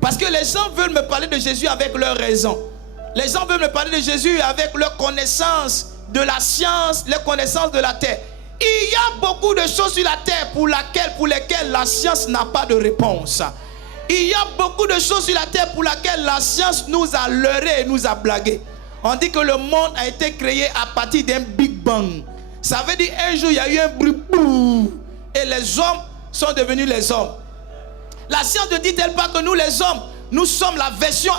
Parce que les gens veulent me parler de Jésus avec leurs raisons. Les gens veulent me parler de Jésus avec leur connaissance de la science, leur connaissance de la terre. Il y a beaucoup de choses sur la terre pour lesquelles la science n'a pas de réponse. Il y a beaucoup de choses sur la terre pour lesquelles la science nous a leurré et nous a blagué. On dit que le monde a été créé à partir d'un Big Bang. Ça veut dire un jour il y a eu un bruit et les hommes sont devenus les hommes. La science ne dit-elle pas que nous les hommes, nous sommes la version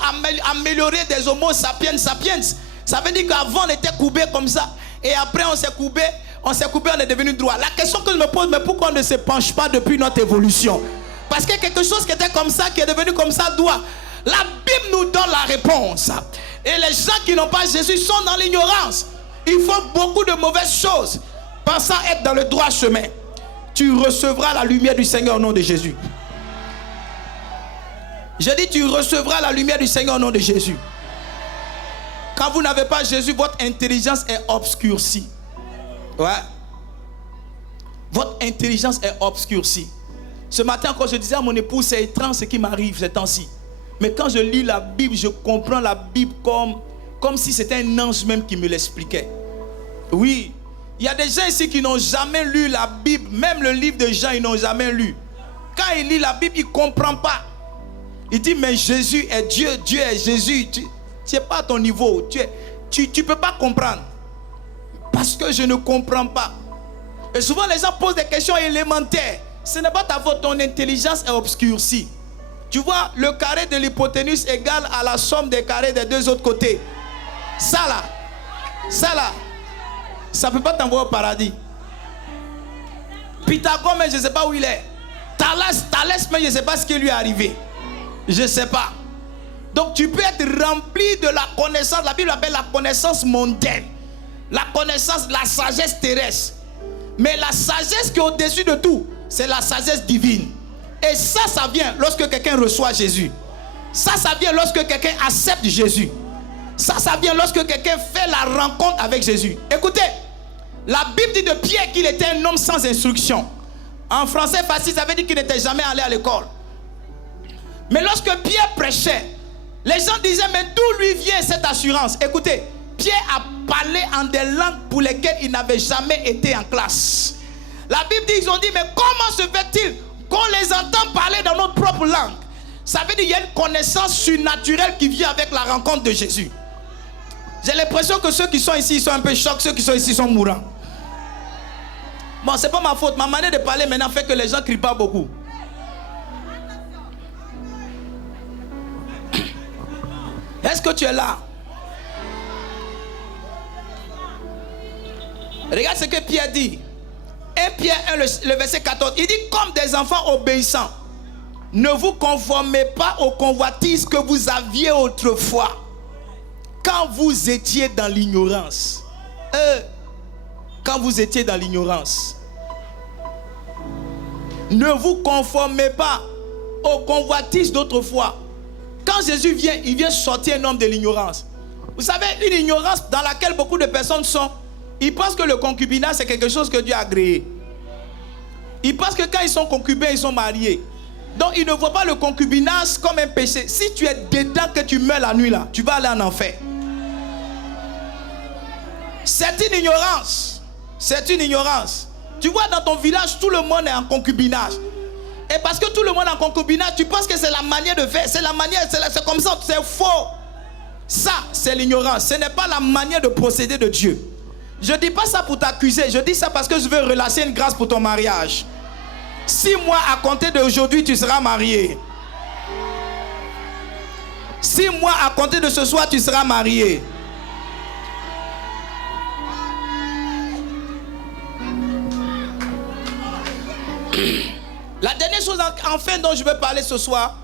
améliorée des Homo sapiens sapiens? Ça veut dire qu'avant on était courbé comme ça et après on s'est courbé, on est devenu droit. La question que je me pose, mais pourquoi on ne se penche pas depuis notre évolution? Parce que quelque chose qui était comme ça, qui est devenu comme ça, doit. La Bible nous donne la réponse. Et les gens qui n'ont pas Jésus sont dans l'ignorance. Ils font beaucoup de mauvaises choses, pensant être dans le droit chemin. Tu recevras la lumière du Seigneur au nom de Jésus. Je dis, tu recevras la lumière du Seigneur au nom de Jésus. Quand vous n'avez pas Jésus, votre intelligence est obscurcie. Ouais. Votre intelligence est obscurcie. Ce matin, quand je disais à mon épouse, c'est étrange ce qui m'arrive ces temps-ci. Mais quand je lis la Bible, je comprends la Bible comme si c'était un ange même qui me l'expliquait. Oui, il y a des gens ici qui n'ont jamais lu la Bible. Même le livre de Jean, ils n'ont jamais lu. Quand il lit la Bible, il ne comprend pas. Il dit, mais Jésus est Dieu, Dieu est Jésus. Tu n'es pas à ton niveau. Tu ne peux pas comprendre. Parce que je ne comprends pas. Et souvent, les gens posent des questions élémentaires. Ce n'est pas ta faute, ton intelligence est obscurcie. Tu vois, le carré de l'hypoténuse égale à la somme des carrés des deux autres côtés. Ça là, ça ne peut pas t'envoyer au paradis. Pythagore, mais je ne sais pas où il est. Thalès, mais je ne sais pas ce qui lui est arrivé. Je ne sais pas. Donc tu peux être rempli de la connaissance. La Bible appelle la connaissance mondaine. La connaissance, la sagesse terrestre. Mais la sagesse qui est au-dessus de tout, c'est la sagesse divine. Et ça vient lorsque quelqu'un reçoit Jésus. Ça vient lorsque quelqu'un accepte Jésus. Ça vient lorsque quelqu'un fait la rencontre avec Jésus. Écoutez, la Bible dit de Pierre qu'il était un homme sans instruction. En français facile, ça veut dire qu'il n'était jamais allé à l'école. Mais lorsque Pierre prêchait, les gens disaient, mais d'où lui vient cette assurance? Écoutez, Pierre a parlé en des langues pour lesquelles il n'avait jamais été en classe. La Bible dit, ils ont dit, mais comment se fait-il qu'on les entend parler dans notre propre langue? Ça veut dire qu'il y a une connaissance surnaturelle qui vient avec la rencontre de Jésus. J'ai l'impression que ceux qui sont ici, ils sont un peu choqués, ceux qui sont ici sont mourants. Bon, c'est pas ma faute. Ma manière de parler maintenant fait que les gens ne crient pas beaucoup. Est-ce que tu es là? Regarde ce que Pierre dit. 1 Pierre 1, le verset 14. Il dit, comme des enfants obéissants, ne vous conformez pas aux convoitises que vous aviez autrefois, quand vous étiez dans l'ignorance. Quand vous étiez dans l'ignorance. Ne vous conformez pas aux convoitises d'autrefois. Quand Jésus vient, il vient sortir un homme de l'ignorance. Vous savez, une ignorance dans laquelle beaucoup de personnes sont. Ils pensent que le concubinage, c'est quelque chose que Dieu a créé. Ils pensent que quand ils sont concubins, ils sont mariés. Donc, ils ne voient pas le concubinage comme un péché. Si tu es dedans, que tu meurs la nuit là, tu vas aller en enfer. C'est une ignorance. C'est une ignorance. Tu vois, dans ton village, tout le monde est en concubinage. Et parce que tout le monde est en concubinage, tu penses que c'est la manière de faire. C'est la manière, c'est comme ça, c'est faux. Ça, c'est l'ignorance. Ce n'est pas la manière de procéder de Dieu. Je ne dis pas ça pour t'accuser, je dis ça parce que je veux relâcher une grâce pour ton mariage. 6 mois à compter d'aujourd'hui, tu seras marié. 6 mois à compter de ce soir, tu seras marié. La dernière chose enfin dont je veux parler ce soir,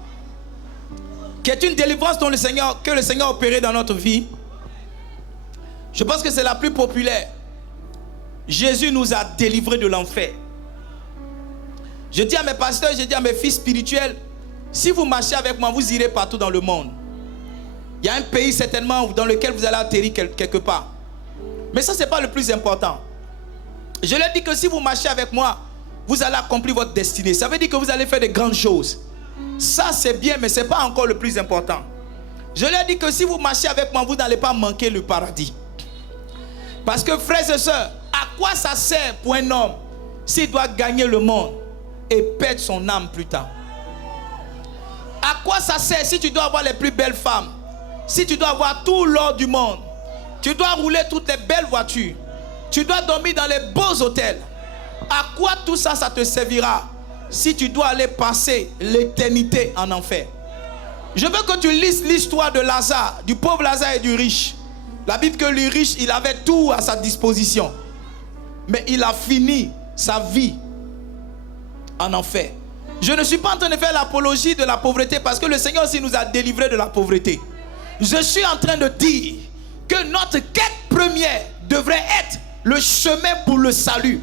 qui est une délivrance dont que le Seigneur a opéré dans notre vie, je pense que c'est la plus populaire. Jésus nous a délivrés de l'enfer. Je dis à mes pasteurs, je dis à mes fils spirituels, si vous marchez avec moi, vous irez partout dans le monde. Il y a un pays certainement dans lequel vous allez atterrir quelque part. Mais ça, ce n'est pas le plus important. Je leur dis que si vous marchez avec moi, vous allez accomplir votre destinée. Ça veut dire que vous allez faire de grandes choses. Ça, c'est bien, mais ce n'est pas encore le plus important. Je leur dis que si vous marchez avec moi, vous n'allez pas manquer le paradis. Parce que, frères et sœurs, à quoi ça sert pour un homme s'il doit gagner le monde et perdre son âme plus tard? À quoi ça sert si tu dois avoir les plus belles femmes, si tu dois avoir tout l'or du monde, tu dois rouler toutes les belles voitures, tu dois dormir dans les beaux hôtels? À quoi tout ça, ça te servira si tu dois aller passer l'éternité en enfer? Je veux que tu lises l'histoire de Lazare, du pauvre Lazare et du riche. La Bible que le riche, il avait tout à sa disposition. Mais il a fini sa vie en enfer. Je ne suis pas en train de faire l'apologie de la pauvreté parce que le Seigneur aussi nous a délivrés de la pauvreté. Je suis en train de dire que notre quête première devrait être le chemin pour le salut,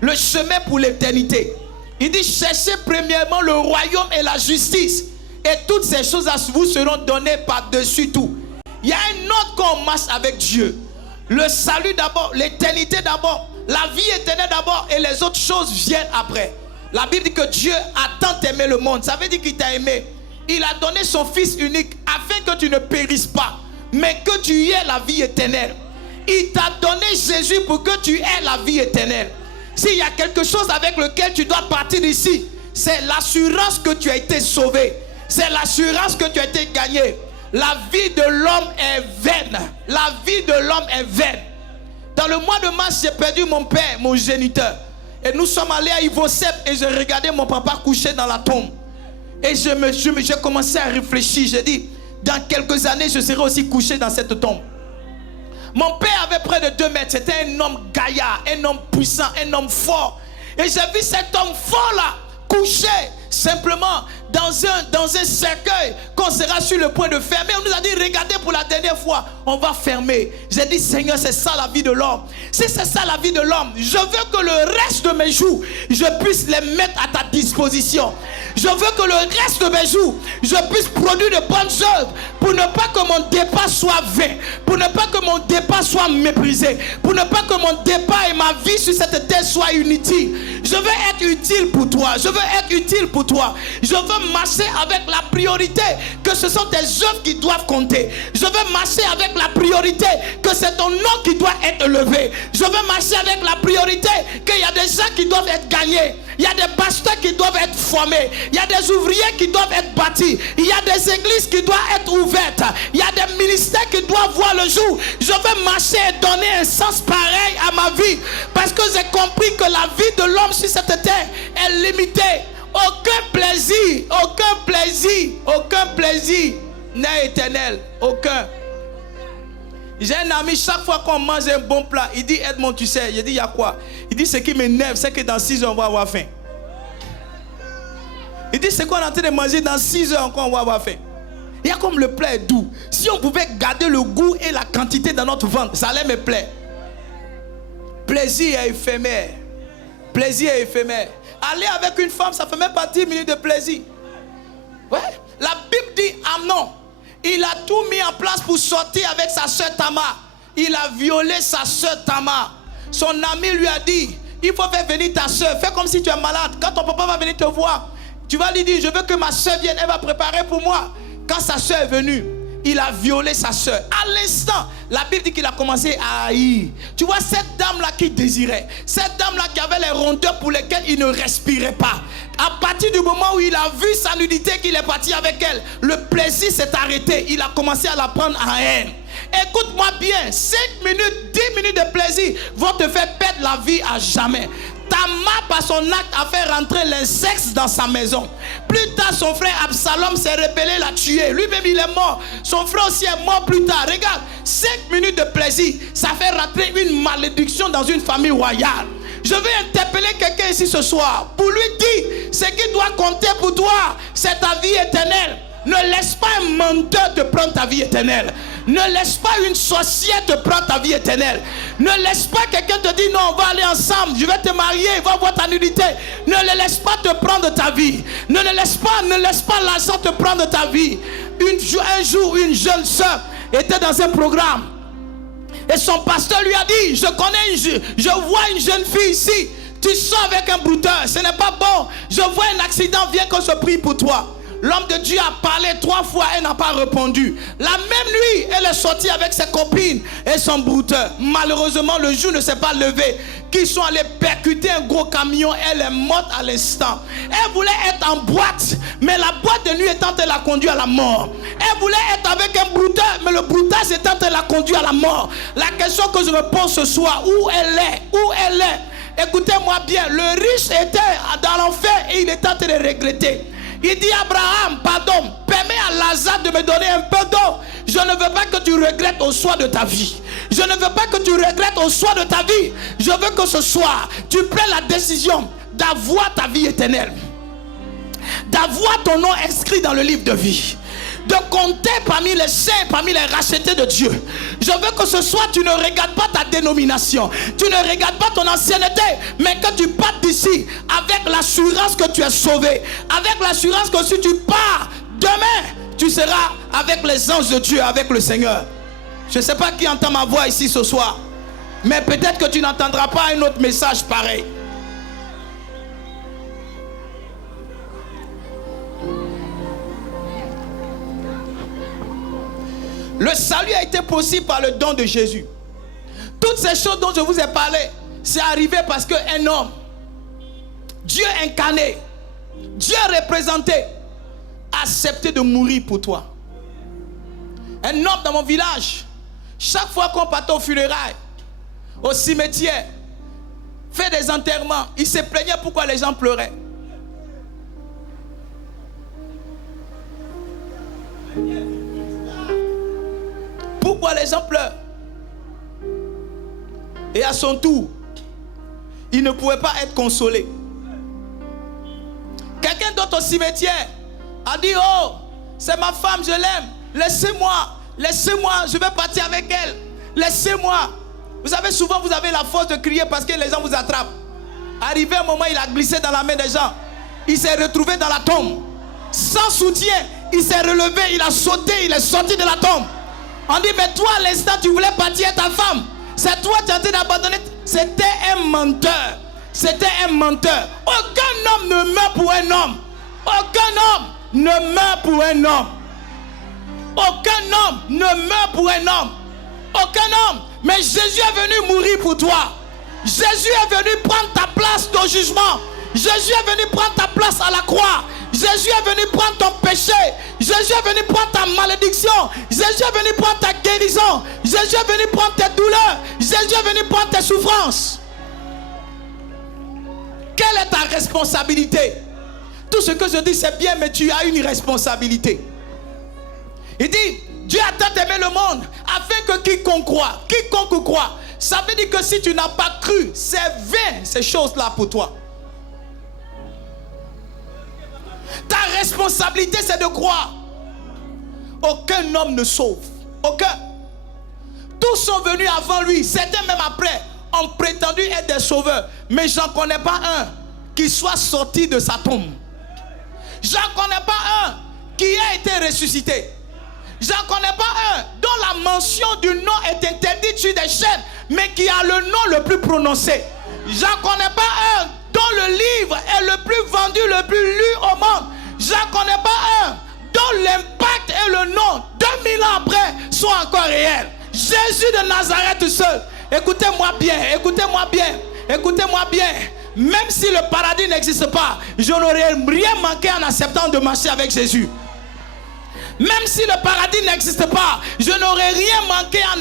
le chemin pour l'éternité. Il dit cherchez premièrement le royaume et la justice et toutes ces choses à vous seront données par-dessus tout. Il y a un autre qu'on marche avec Dieu. Le salut d'abord, l'éternité d'abord, la vie éternelle d'abord et les autres choses viennent après. La Bible dit que Dieu a tant aimé le monde. Ça veut dire qu'il t'a aimé. Il a donné son Fils unique afin que tu ne périsses pas, mais que tu aies la vie éternelle. Il t'a donné Jésus pour que tu aies la vie éternelle. S'il y a quelque chose avec lequel tu dois partir d'ici, c'est l'assurance que tu as été sauvé. C'est l'assurance que tu as été gagné. La vie de l'homme est vaine. La vie de l'homme est vaine. Dans le mois de mars, j'ai perdu mon père, mon géniteur. Et nous sommes allés à Ivosep et j'ai regardé mon papa couché dans la tombe. Et j'ai commencé à réfléchir. J'ai dit, dans quelques années, je serai aussi couché dans cette tombe. Mon père avait près de 2 mètres. C'était un homme gaillard, un homme puissant, un homme fort. Et j'ai vu cet homme fort là, couché simplement dans un cercueil qu'on sera sur le point de fermer. On nous a dit, regardez pour la dernière fois, on va fermer. J'ai dit, Seigneur, c'est ça la vie de l'homme. Si c'est ça la vie de l'homme, je veux que le reste de mes jours, je puisse les mettre à ta disposition. Je veux que le reste de mes jours, je puisse produire de bonnes œuvres pour ne pas que mon départ soit vain, pour ne pas que mon départ soit méprisé, pour ne pas que mon départ et ma vie sur cette terre soient inutiles. Je veux être utile pour toi. Je veux être utile pour toi. Je veux marcher avec la priorité que ce sont tes œuvres qui doivent compter. Je veux marcher avec la priorité que c'est ton nom qui doit être levé. Je veux marcher avec la priorité qu'il y a des gens qui doivent être gagnés. Il y a des pasteurs qui doivent être formés. Il y a des ouvriers qui doivent être bâtis. Il y a des églises qui doivent être ouvertes. Il y a des ministères qui doivent voir le jour. Je veux marcher et donner un sens pareil à ma vie. Parce que j'ai compris que la vie de l'homme sur cette terre est limitée. Aucun plaisir n'est éternel. Aucun. J'ai un ami, chaque fois qu'on mange un bon plat, il dit, Edmond, tu sais, je dis, il y a quoi? Il dit, ce qui m'énerve, c'est que dans 6 heures, on va avoir faim. Il dit, c'est qu'on est en train de manger, dans 6 heures encore, on va avoir faim. Il y a comme le plat est doux. Si on pouvait garder le goût et la quantité dans notre ventre, ça allait me plaire. Plaisir est éphémère. Plaisir est éphémère. Aller avec une femme, ça ne fait même pas 10 minutes de plaisir. Ouais. La Bible dit, Amnon, il a tout mis en place pour sortir avec sa soeur Tamar. Il a violé sa soeur Tamar. Son ami lui a dit, il faut faire venir ta soeur. Fais comme si tu es malade. Quand ton papa va venir te voir, tu vas lui dire, je veux que ma soeur vienne, elle va préparer pour moi. Quand sa soeur est venue, il a violé sa soeur. À l'instant, la Bible dit qu'il a commencé à haïr. Tu vois, cette dame-là qui désirait, cette dame-là qui avait les rondeurs pour lesquelles il ne respirait pas. À partir du moment où il a vu sa nudité, qu'il est parti avec elle, le plaisir s'est arrêté. Il a commencé à la prendre en haine. Écoute-moi bien, 5 minutes, 10 minutes de plaisir vont te faire perdre la vie à jamais. Tamar, par son acte, a fait rentrer l'insecte dans sa maison. Plus tard, son frère Absalom s'est rebellé, l'a tué. Lui-même, il est mort. Son frère aussi est mort plus tard. Regarde, 5 minutes de plaisir, ça fait rentrer une malédiction dans une famille royale. Je vais interpeller quelqu'un ici ce soir pour lui dire, ce qui doit compter pour toi, c'est ta vie éternelle. Ne laisse pas un menteur te prendre ta vie éternelle. Ne laisse pas une sorcière te prendre ta vie éternelle. Ne laisse pas quelqu'un te dire non, on va aller ensemble, je vais te marier, va voir ta nudité. Ne le laisse pas te prendre ta vie. Ne laisse pas l'argent te prendre ta vie. Un jour, une jeune soeur était dans un programme. Et son pasteur lui a dit, je vois une jeune fille ici. Tu sors avec un brouteur, ce n'est pas bon. Je vois un accident, viens qu'on se prie pour toi. L'homme de Dieu a parlé 3 fois, elle n'a pas répondu. La même nuit, elle est sortie avec ses copines et son brouteur. Malheureusement, le jour ne s'est pas levé. Qu'ils sont allés percuter un gros camion, elle est morte à l'instant. Elle voulait être en boîte, mais la boîte de nuit étant, elle l'a conduit à la mort. Elle voulait être avec un brouteur, mais le broutage étant, elle l'a conduit à la mort. La question que je me pose ce soir, où elle est? Écoutez-moi bien, le riche était dans l'enfer et il est en train de regretter. Il dit Abraham, pardon, permets à Lazare de me donner un peu d'eau. Je ne veux pas que tu regrettes au soir de ta vie. Je ne veux pas que tu regrettes au soir de ta vie. Je veux que ce soir, tu prennes la décision d'avoir ta vie éternelle. D'avoir ton nom inscrit dans le livre de vie. De compter parmi les saints, parmi les rachetés de Dieu. Je veux que ce soir tu ne regardes pas ta dénomination, tu ne regardes pas ton ancienneté, mais que tu partes d'ici avec l'assurance que tu es sauvé, avec l'assurance que si tu pars demain, tu seras avec les anges de Dieu, avec le Seigneur. Je ne sais pas qui entend ma voix ici ce soir, mais peut-être que tu n'entendras pas un autre message pareil. Le salut a été possible par le don de Jésus. Toutes ces choses dont je vous ai parlé, c'est arrivé parce qu'un homme, Dieu incarné, Dieu représenté, a accepté de mourir pour toi. Un homme dans mon village, chaque fois qu'on partait aux funérailles, au cimetière, fait des enterrements, il se plaignait pourquoi les gens pleuraient. Pourquoi les gens pleurent? Et à son tour, il ne pouvait pas être consolé. Quelqu'un d'autre au cimetière a dit, oh, c'est ma femme, je l'aime. Laissez-moi, je vais partir avec elle. Laissez-moi. Vous savez, souvent vous avez la force de crier parce que les gens vous attrapent. Arrivé un moment, il a glissé dans la main des gens. Il s'est retrouvé dans la tombe. Sans soutien, il s'est relevé, il a sauté, il est sorti de la tombe. On dit, mais toi, à l'instant, tu voulais partir ta femme. C'est toi qui as été abandonné. C'était un menteur. C'était un menteur. Aucun homme ne meurt pour un homme. Aucun homme ne meurt pour un homme. Aucun homme ne meurt pour un homme. Aucun homme. Mais Jésus est venu mourir pour toi. Jésus est venu prendre ta place au jugement. Jésus est venu prendre ta place à la croix. Jésus est venu prendre ton péché. Jésus est venu prendre ta malédiction. Jésus est venu prendre ta guérison. Jésus est venu prendre tes douleurs. Jésus est venu prendre tes souffrances. Quelle est ta responsabilité? Tout ce que je dis c'est bien, mais tu as une responsabilité. Il dit, Dieu a tant aimé le monde afin que quiconque croit. Ça veut dire que si tu n'as pas cru, c'est vain ces choses-là pour toi. Ta responsabilité c'est de croire. Aucun homme ne sauve. Aucun. Tous sont venus avant lui. Certains même après ont prétendu être des sauveurs. Mais j'en connais pas un qui soit sorti de sa tombe. J'en connais pas un qui a été ressuscité. J'en connais pas un dont la mention du nom est interdite sur des chaînes, mais qui a le nom le plus prononcé. J'en connais pas un dont le livre est le plus vendu, le plus lu au monde. J'en connais pas un dont l'impact et le nom 2000 ans après sont encore réels. Jésus de Nazareth seul. Écoutez-moi bien, écoutez-moi bien, écoutez-moi bien. Même si le paradis n'existe pas, je n'aurais rien manqué en acceptant de marcher avec Jésus. Même si le paradis n'existe pas, je n'aurais rien manqué en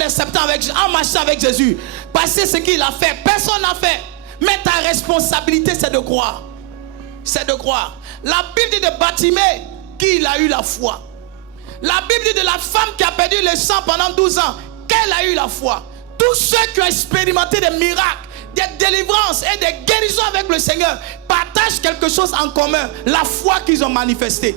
marchant avec Jésus. Parce que ce qu'il a fait, personne n'a fait. Mais ta responsabilité, c'est de croire. C'est de croire. La Bible dit de Bartimée qu'il a eu la foi. La Bible dit de la femme qui a perdu le sang pendant 12 ans qu'elle a eu la foi. Tous ceux qui ont expérimenté des miracles, des délivrances et des guérisons avec le Seigneur partagent quelque chose en commun, la foi qu'ils ont manifestée.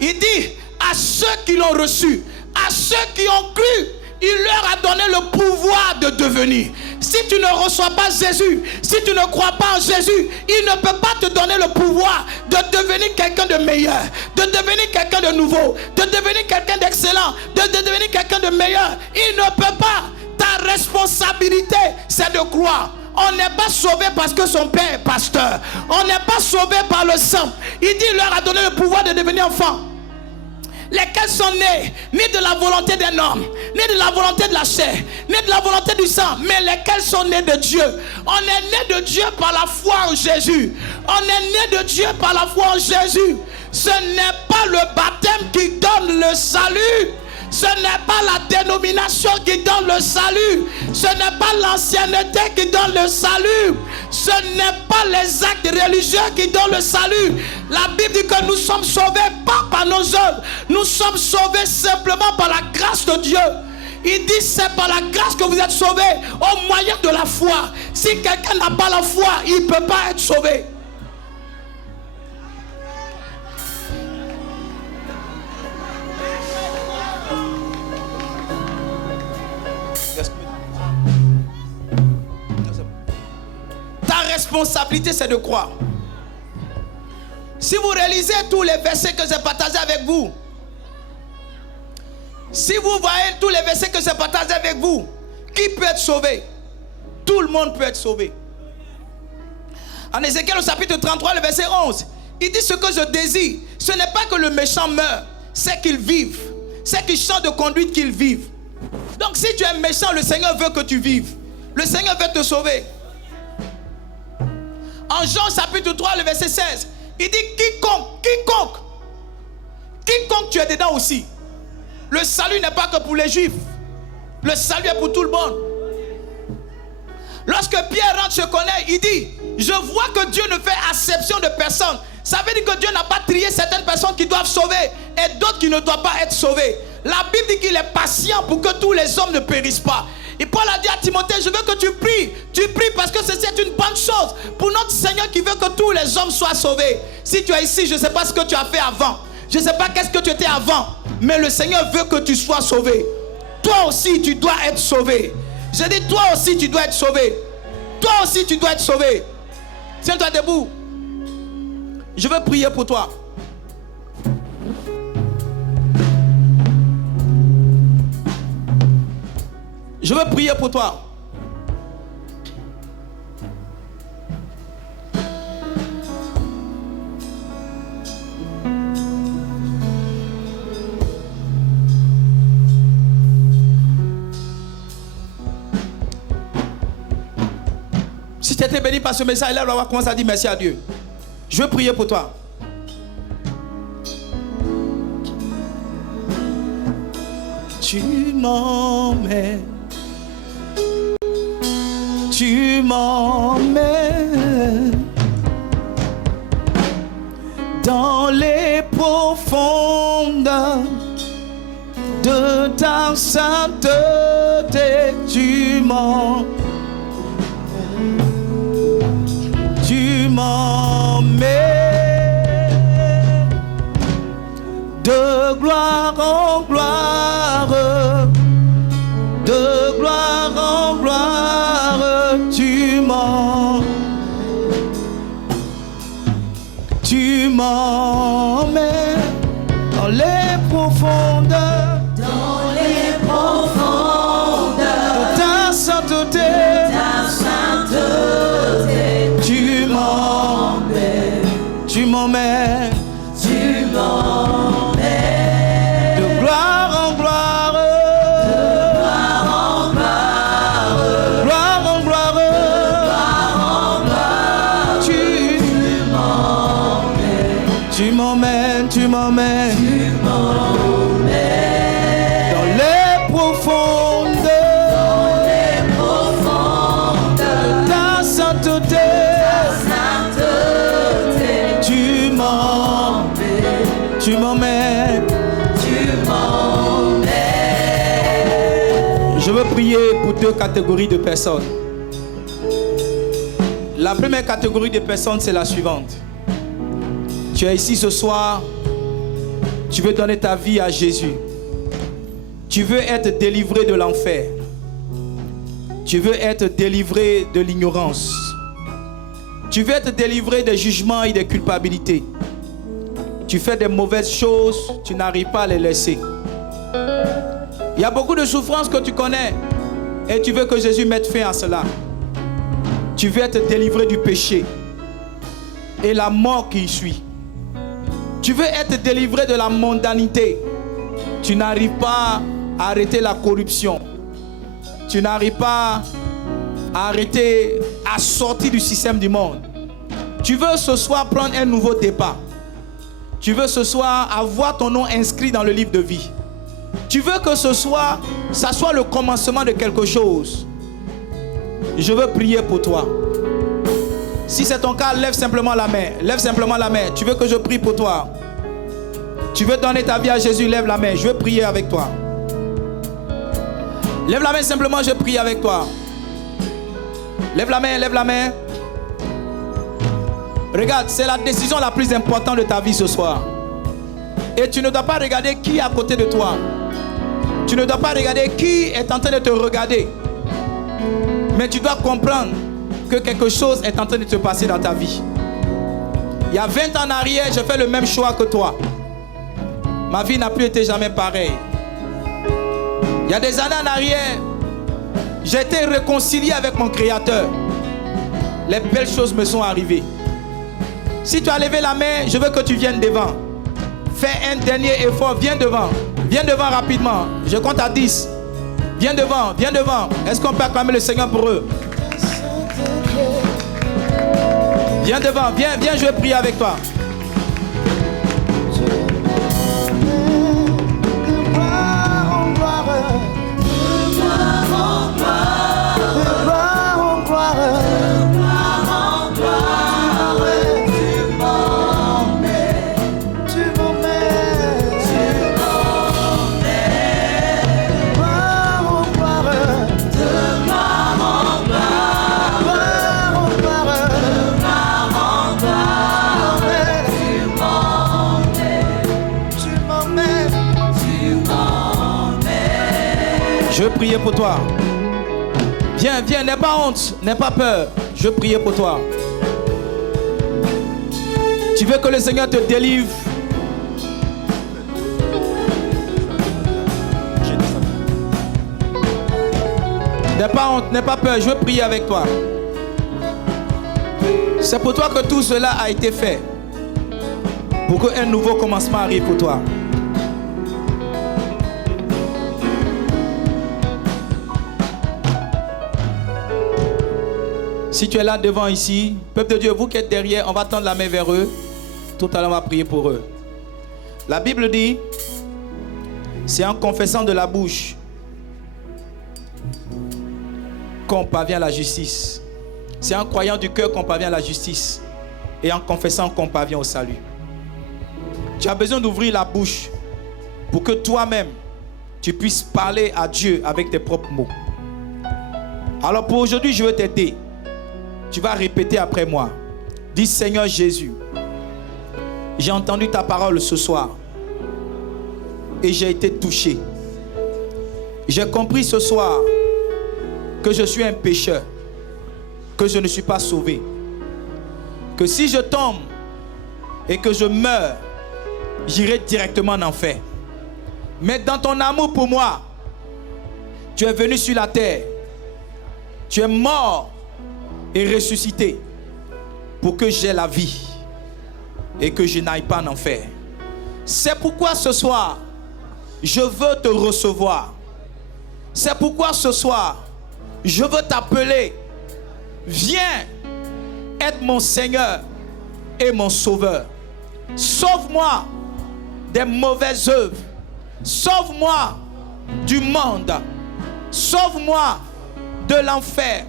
Il dit à ceux qui l'ont reçu, à ceux qui ont cru, il leur a donné le pouvoir de devenir. Si tu ne reçois pas Jésus, si tu ne crois pas en Jésus, il ne peut pas te donner le pouvoir de devenir quelqu'un de meilleur, de devenir quelqu'un de nouveau, de devenir quelqu'un d'excellent, de devenir quelqu'un de meilleur. Il ne peut pas. Ta responsabilité, c'est de croire. On n'est pas sauvé parce que son père est pasteur. On n'est pas sauvé par le sang. Il dit, il leur a donné le pouvoir de devenir enfant. Lesquels sont nés, ni de la volonté d'un homme, ni de la volonté de la chair, ni de la volonté du sang, mais lesquels sont nés de Dieu. On est né de Dieu par la foi en Jésus. On est né de Dieu par la foi en Jésus. Ce n'est pas le baptême qui donne le salut. Ce n'est pas la dénomination qui donne le salut. Ce n'est pas l'ancienneté qui donne le salut. Ce n'est pas les actes religieux qui donnent le salut. La Bible dit que nous sommes sauvés pas par nos œuvres. Nous sommes sauvés simplement par la grâce de Dieu. Il dit c'est par la grâce que vous êtes sauvés au moyen de la foi. Si quelqu'un n'a pas la foi, il ne peut pas être sauvé. Ta responsabilité, c'est de croire. Si vous réalisez tous les versets que j'ai partagés avec vous, si vous voyez tous les versets que j'ai partagés avec vous, qui peut être sauvé? Tout le monde peut être sauvé. En Ézéchiel au chapitre 33, le verset 11, il dit ce que je désire, ce n'est pas que le méchant meure, c'est qu'il vive. C'est qu'il change de conduite, qu'il vive. Donc si tu es méchant, le Seigneur veut que tu vives. Le Seigneur veut te sauver. En Jean chapitre 3, le verset 16, il dit quiconque tu es dedans aussi. Le salut n'est pas que pour les Juifs. Le salut est pour tout le monde. Lorsque Pierre rentre chez Corneille, il dit, je vois que Dieu ne fait acception de personne. Ça veut dire que Dieu n'a pas trié certaines personnes qui doivent sauver et d'autres qui ne doivent pas être sauvées. La Bible dit qu'il est patient pour que tous les hommes ne périssent pas. Et Paul a dit à Timothée, je veux que tu pries. Tu pries parce que c'est une bonne chose pour notre Seigneur qui veut que tous les hommes soient sauvés. Si tu es ici, je ne sais pas ce que tu as fait avant. Je ne sais pas qu'est-ce que tu étais avant. Mais le Seigneur veut que tu sois sauvé. Toi aussi, tu dois être sauvé. Je dis, toi aussi, tu dois être sauvé. Toi aussi, tu dois être sauvé. Tiens-toi debout. Je veux prier pour toi. Je veux prier pour toi. Si tu étais béni par ce message, là, on va commencer à dire merci à Dieu. Je veux prier pour toi. Tu m'emmènes. Tu m'emmènes dans les profondeurs de ta sainteté. Tu m'emmènes de gloire en gloire, de gloire en gloire. Tu m'emmènes dans les profondeurs, de ta sainteté. Tu m'emmènes. Je veux prier pour deux catégories de personnes. La première catégorie de personnes, c'est la suivante. Tu es ici ce soir, tu veux donner ta vie à Jésus. Tu veux être délivré de l'enfer. Tu veux être délivré de l'ignorance. Tu veux être délivré des jugements et des culpabilités. Tu fais des mauvaises choses, tu n'arrives pas à les laisser. Il y a beaucoup de souffrances que tu connais et tu veux que Jésus mette fin à cela. Tu veux être délivré du péché et la mort qui y suit. Tu veux être délivré de la mondanité. Tu n'arrives pas à arrêter la corruption. Tu n'arrives pas à arrêter, à sortir du système du monde. Tu veux ce soir prendre un nouveau départ. Tu veux ce soir avoir ton nom inscrit dans le livre de vie. Tu veux que ce soir, ça soit le commencement de quelque chose. Je veux prier pour toi. Si c'est ton cas, lève simplement la main. Lève simplement la main. Tu veux que je prie pour toi? Tu veux donner ta vie à Jésus? Lève la main. Je veux prier avec toi. Lève la main simplement, je prie avec toi. Lève la main, lève la main. Regarde, c'est la décision la plus importante de ta vie ce soir. Et tu ne dois pas regarder qui est à côté de toi. Tu ne dois pas regarder qui est en train de te regarder. Mais tu dois comprendre que quelque chose est en train de te passer dans ta vie. Il y a 20 ans en arrière, j'ai fait le même choix que toi. Ma vie n'a plus été jamais pareille. Il y a des années en arrière, j'ai été réconcilié avec mon Créateur. Les belles choses me sont arrivées. Si tu as levé la main, je veux que tu viennes devant. Fais un dernier effort, viens devant. Viens devant rapidement. Je compte à 10. Viens devant, viens devant. Est-ce qu'on peut acclamer le Seigneur pour eux? Viens devant, viens, viens, je vais prier avec toi. Je veux prier pour toi. Viens, viens, n'aie pas honte, n'aie pas peur. Je veux prier pour toi. Tu veux que le Seigneur te délivre? N'aie pas honte, n'aie pas peur. Je veux prier avec toi. C'est pour toi que tout cela a été fait. Pour qu'un nouveau commencement arrive pour toi. Si tu es là devant ici, peuple de Dieu, vous qui êtes derrière, on va tendre la main vers eux. Tout à l'heure, on va prier pour eux. La Bible dit, c'est en confessant de la bouche qu'on parvient à la justice. C'est en croyant du cœur qu'on parvient à la justice. Et en confessant qu'on parvient au salut. Tu as besoin d'ouvrir la bouche pour que toi-même, tu puisses parler à Dieu avec tes propres mots. Alors pour aujourd'hui, je veux t'aider. Tu vas répéter après moi. Dis, Seigneur Jésus, j'ai entendu ta parole ce soir et j'ai été touché. J'ai compris ce soir que je suis un pécheur, que je ne suis pas sauvé, que si je tombe et que je meurs, j'irai directement en enfer. Mais dans ton amour pour moi, tu es venu sur la terre, tu es mort et ressuscité pour que j'aie la vie et que je n'aille pas en enfer. C'est pourquoi ce soir, je veux te recevoir. C'est pourquoi ce soir, je veux t'appeler. Viens être mon Seigneur et mon Sauveur. Sauve-moi des mauvaises œuvres. Sauve-moi du monde. Sauve-moi de l'enfer.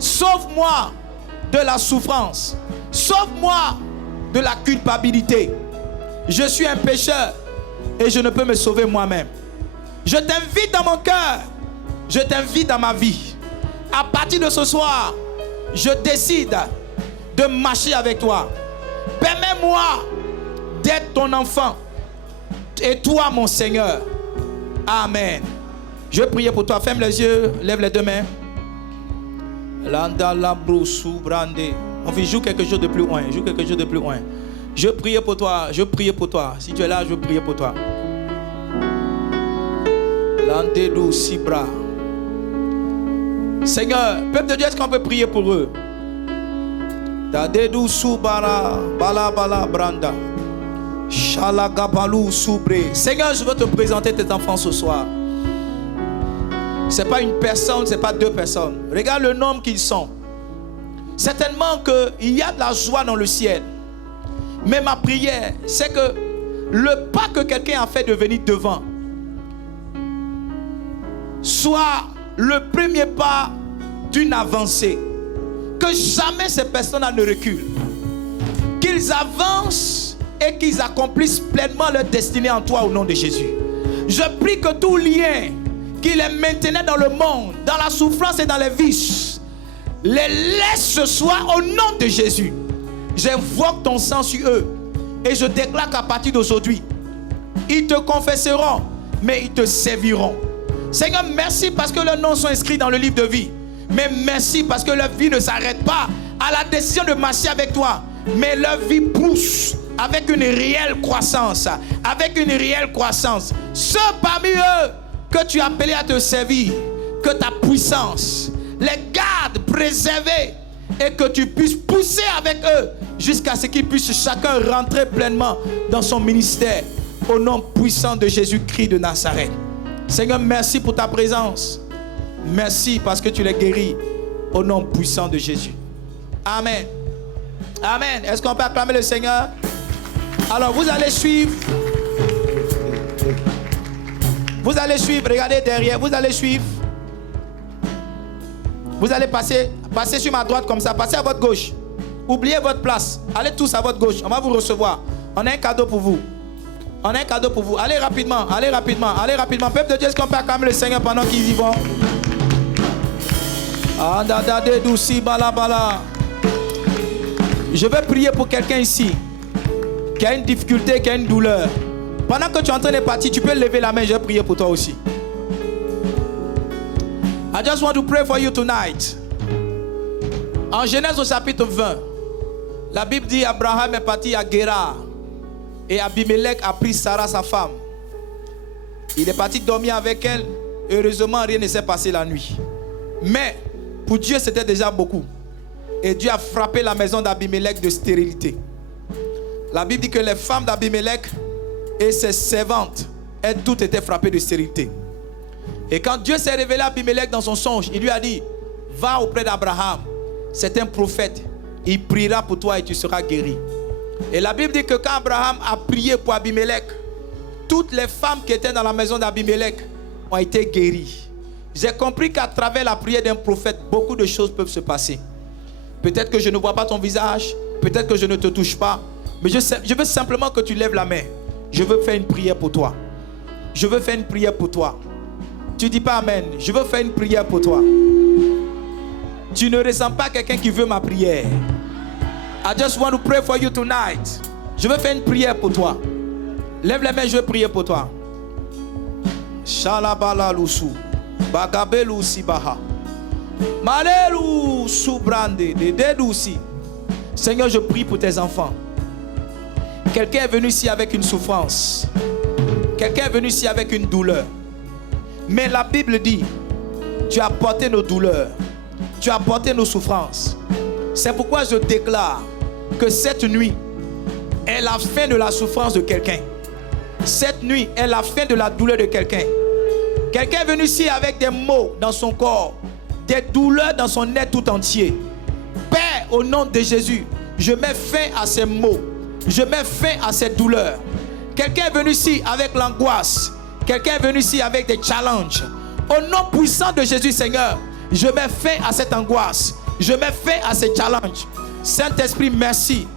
Sauve-moi de la souffrance. Sauve-moi de la culpabilité. Je suis un pécheur et je ne peux me sauver moi-même. Je t'invite dans mon cœur. Je t'invite dans ma vie. À partir de ce soir, je décide de marcher avec toi. Permets-moi d'être ton enfant. Et toi, mon Seigneur. Amen. Je vais prier pour toi. Ferme les yeux, lève les deux mains. On joue quelque chose de plus loin. Joue quelque chose de plus loin. Je prie pour toi. Je prie pour toi. Si tu es là, je prie pour toi. Seigneur, peuple de Dieu, est-ce qu'on peut prier pour eux? Seigneur, je veux te présenter tes enfants ce soir. Ce n'est pas une personne, ce n'est pas deux personnes. Regarde le nombre qu'ils sont. Certainement qu'il y a de la joie dans le ciel. Mais ma prière, c'est que le pas que quelqu'un a fait de venir devant soit le premier pas d'une avancée. Que jamais ces personnes-là ne reculent. Qu'ils avancent et qu'ils accomplissent pleinement leur destinée en toi au nom de Jésus. Je prie que tout lien qui les maintenait dans le monde, dans la souffrance et dans les vices, les laisse ce soir au nom de Jésus. J'invoque ton sang sur eux et je déclare qu'à partir d'aujourd'hui, ils te confesseront, mais ils te serviront. Seigneur, merci parce que leurs noms sont inscrits dans le livre de vie. Mais merci parce que leur vie ne s'arrête pas à la décision de marcher avec toi. Mais leur vie pousse avec une réelle croissance. Avec une réelle croissance. Ceux parmi eux que tu as appelés à te servir, que ta puissance les garde préservés et que tu puisses pousser avec eux jusqu'à ce qu'ils puissent chacun rentrer pleinement dans son ministère. Au nom puissant de Jésus-Christ de Nazareth. Seigneur, merci pour ta présence. Merci parce que tu les guéris au nom puissant de Jésus. Amen. Amen. Est-ce qu'on peut acclamer le Seigneur? Alors vous allez suivre. Vous allez suivre. Regardez derrière. Vous allez suivre. Vous allez passer sur ma droite comme ça. Passez à votre gauche. Oubliez votre place. Allez tous à votre gauche. On va vous recevoir. On a un cadeau pour vous. On a un cadeau pour vous. Allez rapidement. Allez rapidement. Allez rapidement. Peuple de Dieu, est-ce qu'on peut acclamer le Seigneur pendant qu'ils y vont? Je vais prier pour quelqu'un ici qui a une difficulté, qui a une douleur. Pendant que tu es en train de partir, tu peux lever la main. Je vais prier pour toi aussi. I just want to pray for you tonight. En Genèse au chapitre 20, la Bible dit Abraham est parti à Guérar et Abimelech a pris Sarah sa femme. Il est parti dormir avec elle. Heureusement, rien ne s'est passé la nuit. Mais pour Dieu, c'était déjà beaucoup. Et Dieu a frappé la maison d'Abimelech de stérilité. La Bible dit que les femmes d'Abimelech et ses servantes, elles toutes étaient frappées de stérilité. Et quand Dieu s'est révélé à Abimelech dans son songe, il lui a dit, va auprès d'Abraham, c'est un prophète, il priera pour toi et tu seras guéri. Et la Bible dit que quand Abraham a prié pour Abimelech, toutes les femmes qui étaient dans la maison d'Abimelech ont été guéries. J'ai compris qu'à travers la prière d'un prophète, beaucoup de choses peuvent se passer. Peut-être que je ne vois pas ton visage, peut-être que je ne te touche pas, mais je veux simplement que tu lèves la main. Je veux faire une prière pour toi. Je veux faire une prière pour toi. Tu dis pas amen. Je veux faire une prière pour toi. Tu ne ressens pas quelqu'un qui veut ma prière. I just want to pray for you tonight. Je veux faire une prière pour toi. Lève les mains, je veux prier pour toi. Shalabala lusu. Bagabelu sibaha. Malelu subrande de dedousi. Seigneur, je prie pour tes enfants. Quelqu'un est venu ici avec une souffrance. Quelqu'un est venu ici avec une douleur. Mais la Bible dit, tu as porté nos douleurs. Tu as porté nos souffrances. C'est pourquoi je déclare que cette nuit est la fin de la souffrance de quelqu'un. Cette nuit est la fin de la douleur de quelqu'un. Quelqu'un est venu ici avec des maux dans son corps, des douleurs dans son être tout entier. Père, au nom de Jésus, je mets fin à ces maux. Je mets fin à ces douleurs. Quelqu'un est venu ici avec l'angoisse. Quelqu'un est venu ici avec des challenges. Au nom puissant de Jésus, Seigneur, je mets fin à cette angoisse. Je mets fin à ces challenges. Saint-Esprit, merci.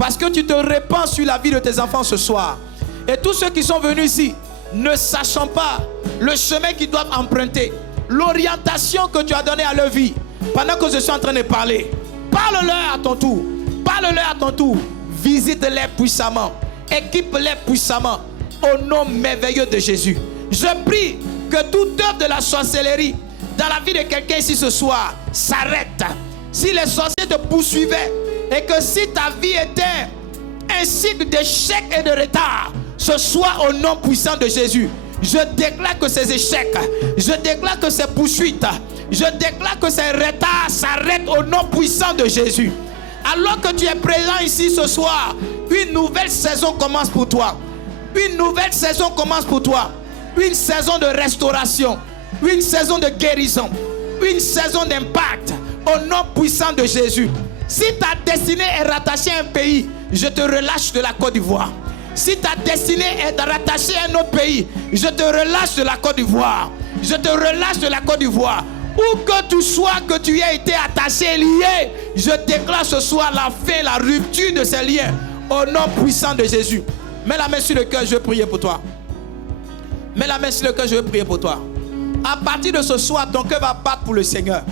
Parce que tu te répands sur la vie de tes enfants ce soir. Et tous ceux qui sont venus ici, ne sachant pas le chemin qu'ils doivent emprunter, l'orientation que tu as donnée à leur vie, pendant que je suis en train de parler, parle-leur à ton tour. Parle-leur à ton tour. Visite-les puissamment. Équipe-les puissamment. Au nom merveilleux de Jésus. Je prie que toute œuvre de la sorcellerie dans la vie de quelqu'un ici ce soir s'arrête. Si les sorciers te poursuivaient et que si ta vie était un cycle d'échecs et de retard, ce soir au nom puissant de Jésus, je déclare que ces échecs, je déclare que ces poursuites, je déclare que ces retards s'arrêtent au nom puissant de Jésus. Alors que tu es présent ici ce soir, une nouvelle saison commence pour toi. Une nouvelle saison commence pour toi. Une saison de restauration, une saison de guérison, une saison d'impact au nom puissant de Jésus. Si ta destinée est rattachée à un pays, je te relâche de la Côte d'Ivoire. Si ta destinée est rattachée à un autre pays, je te relâche de la Côte d'Ivoire. Je te relâche de la Côte d'Ivoire. Où que tu sois, que tu aies été attaché, lié, je déclare ce soir la fin, la rupture de ces liens au nom puissant de Jésus. Mets la main sur le cœur, je vais prier pour toi. Mets la main sur le cœur, je vais prier pour toi. À partir de ce soir, ton cœur va battre pour le Seigneur.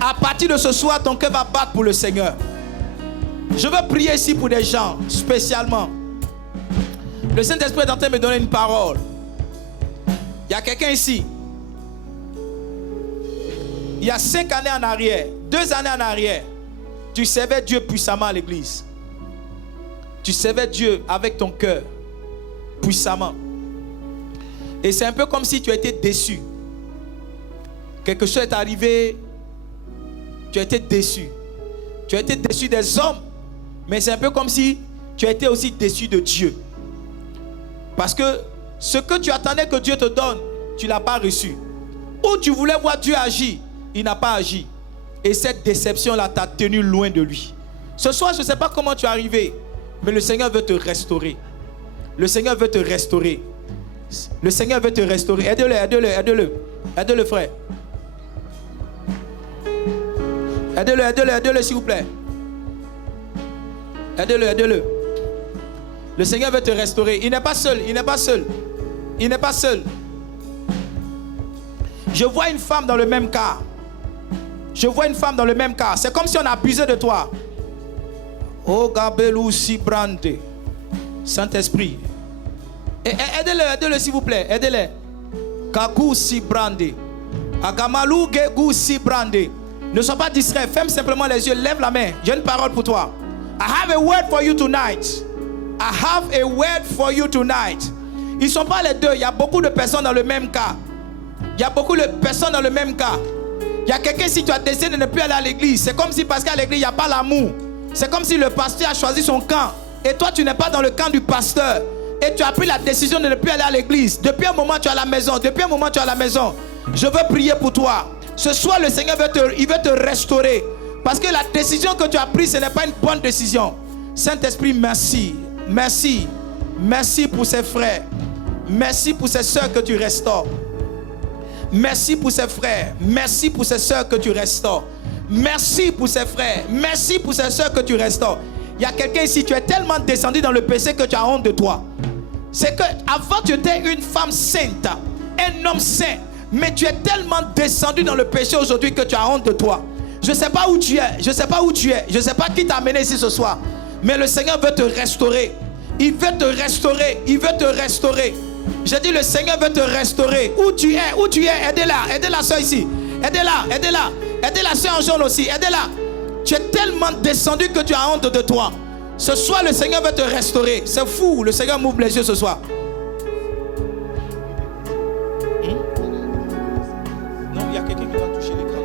À partir de ce soir, ton cœur va battre pour le Seigneur. Je veux prier ici pour des gens, spécialement. Le Saint-Esprit est en train de me donner une parole. Il y a quelqu'un ici. Il y a 5 années en arrière, 2 années en arrière, tu servais Dieu puissamment à l'église. Tu servais Dieu avec ton cœur, puissamment. Et c'est un peu comme si tu étais déçu. Quelque chose est arrivé, tu as été déçu. Tu as été déçu des hommes, mais c'est un peu comme si tu as été aussi déçu de Dieu. Parce que ce que tu attendais que Dieu te donne, tu ne l'as pas reçu. Ou tu voulais voir Dieu agir, il n'a pas agi. Et cette déception-là t'a tenu loin de lui. Ce soir, je ne sais pas comment tu es arrivé, mais le Seigneur veut te restaurer. Le Seigneur veut te restaurer. Le Seigneur veut te restaurer. Aide-le, aide-le, aide-le. Aide-le, frère. Aide-le, aide-le, aide-le, s'il vous plaît. Aide-le, aide-le. Le Seigneur veut te restaurer. Il n'est pas seul, il n'est pas seul. Il n'est pas seul. Je vois une femme dans le même cas. Je vois une femme dans le même cas. C'est comme si on abusait de toi. Oh, Gabelou Sibrande. Saint-Esprit. Aidez-le, aidez-le s'il vous plaît. Aidez-le. Kakou Sibrande. Agamalou Gegou Sibrande. Ne sois pas distrait. Ferme simplement les yeux. Lève la main. J'ai une parole pour toi. I have a word for you tonight. I have a word for you tonight. Ils ne sont pas les deux. Il y a beaucoup de personnes dans le même cas. Il y a beaucoup de personnes dans le même cas. Il y a quelqu'un, si tu as décidé de ne plus aller à l'église, c'est comme si parce qu'à l'église, il n'y a pas l'amour. C'est comme si le pasteur a choisi son camp. Et toi, tu n'es pas dans le camp du pasteur. Et tu as pris la décision de ne plus aller à l'église. Depuis un moment, tu es à la maison. Depuis un moment, tu es à la maison. Je veux prier pour toi. Ce soir, le Seigneur veut te restaurer. Parce que la décision que tu as prise, ce n'est pas une bonne décision. Saint-Esprit, merci. Merci. Merci pour ces frères. Merci pour ces sœurs que tu restaures. Merci pour ces frères. Merci pour ces sœurs que tu restaures. Merci pour ces frères. Merci pour ces sœurs que tu restaures. Il y a quelqu'un ici, tu es tellement descendu dans le péché que tu as honte de toi. C'est que avant tu étais une femme sainte, un homme saint, mais tu es tellement descendu dans le péché aujourd'hui que tu as honte de toi. Je ne sais pas où tu es, je ne sais pas où tu es, je ne sais pas qui t'a amené ici ce soir, mais le Seigneur veut te restaurer. Il veut te restaurer, il veut te restaurer. J'ai dit le Seigneur veut te restaurer. Où tu es, aidez-la, aidez la soeur ici. Aidez-la, aidez-la, aidez la soeur en jaune aussi, aidez-la. Tu es tellement descendu que tu as honte de toi. Ce soir, le Seigneur veut te restaurer. C'est fou, le Seigneur m'ouvre les yeux ce soir. Non, il y a quelqu'un qui va toucher l'écran.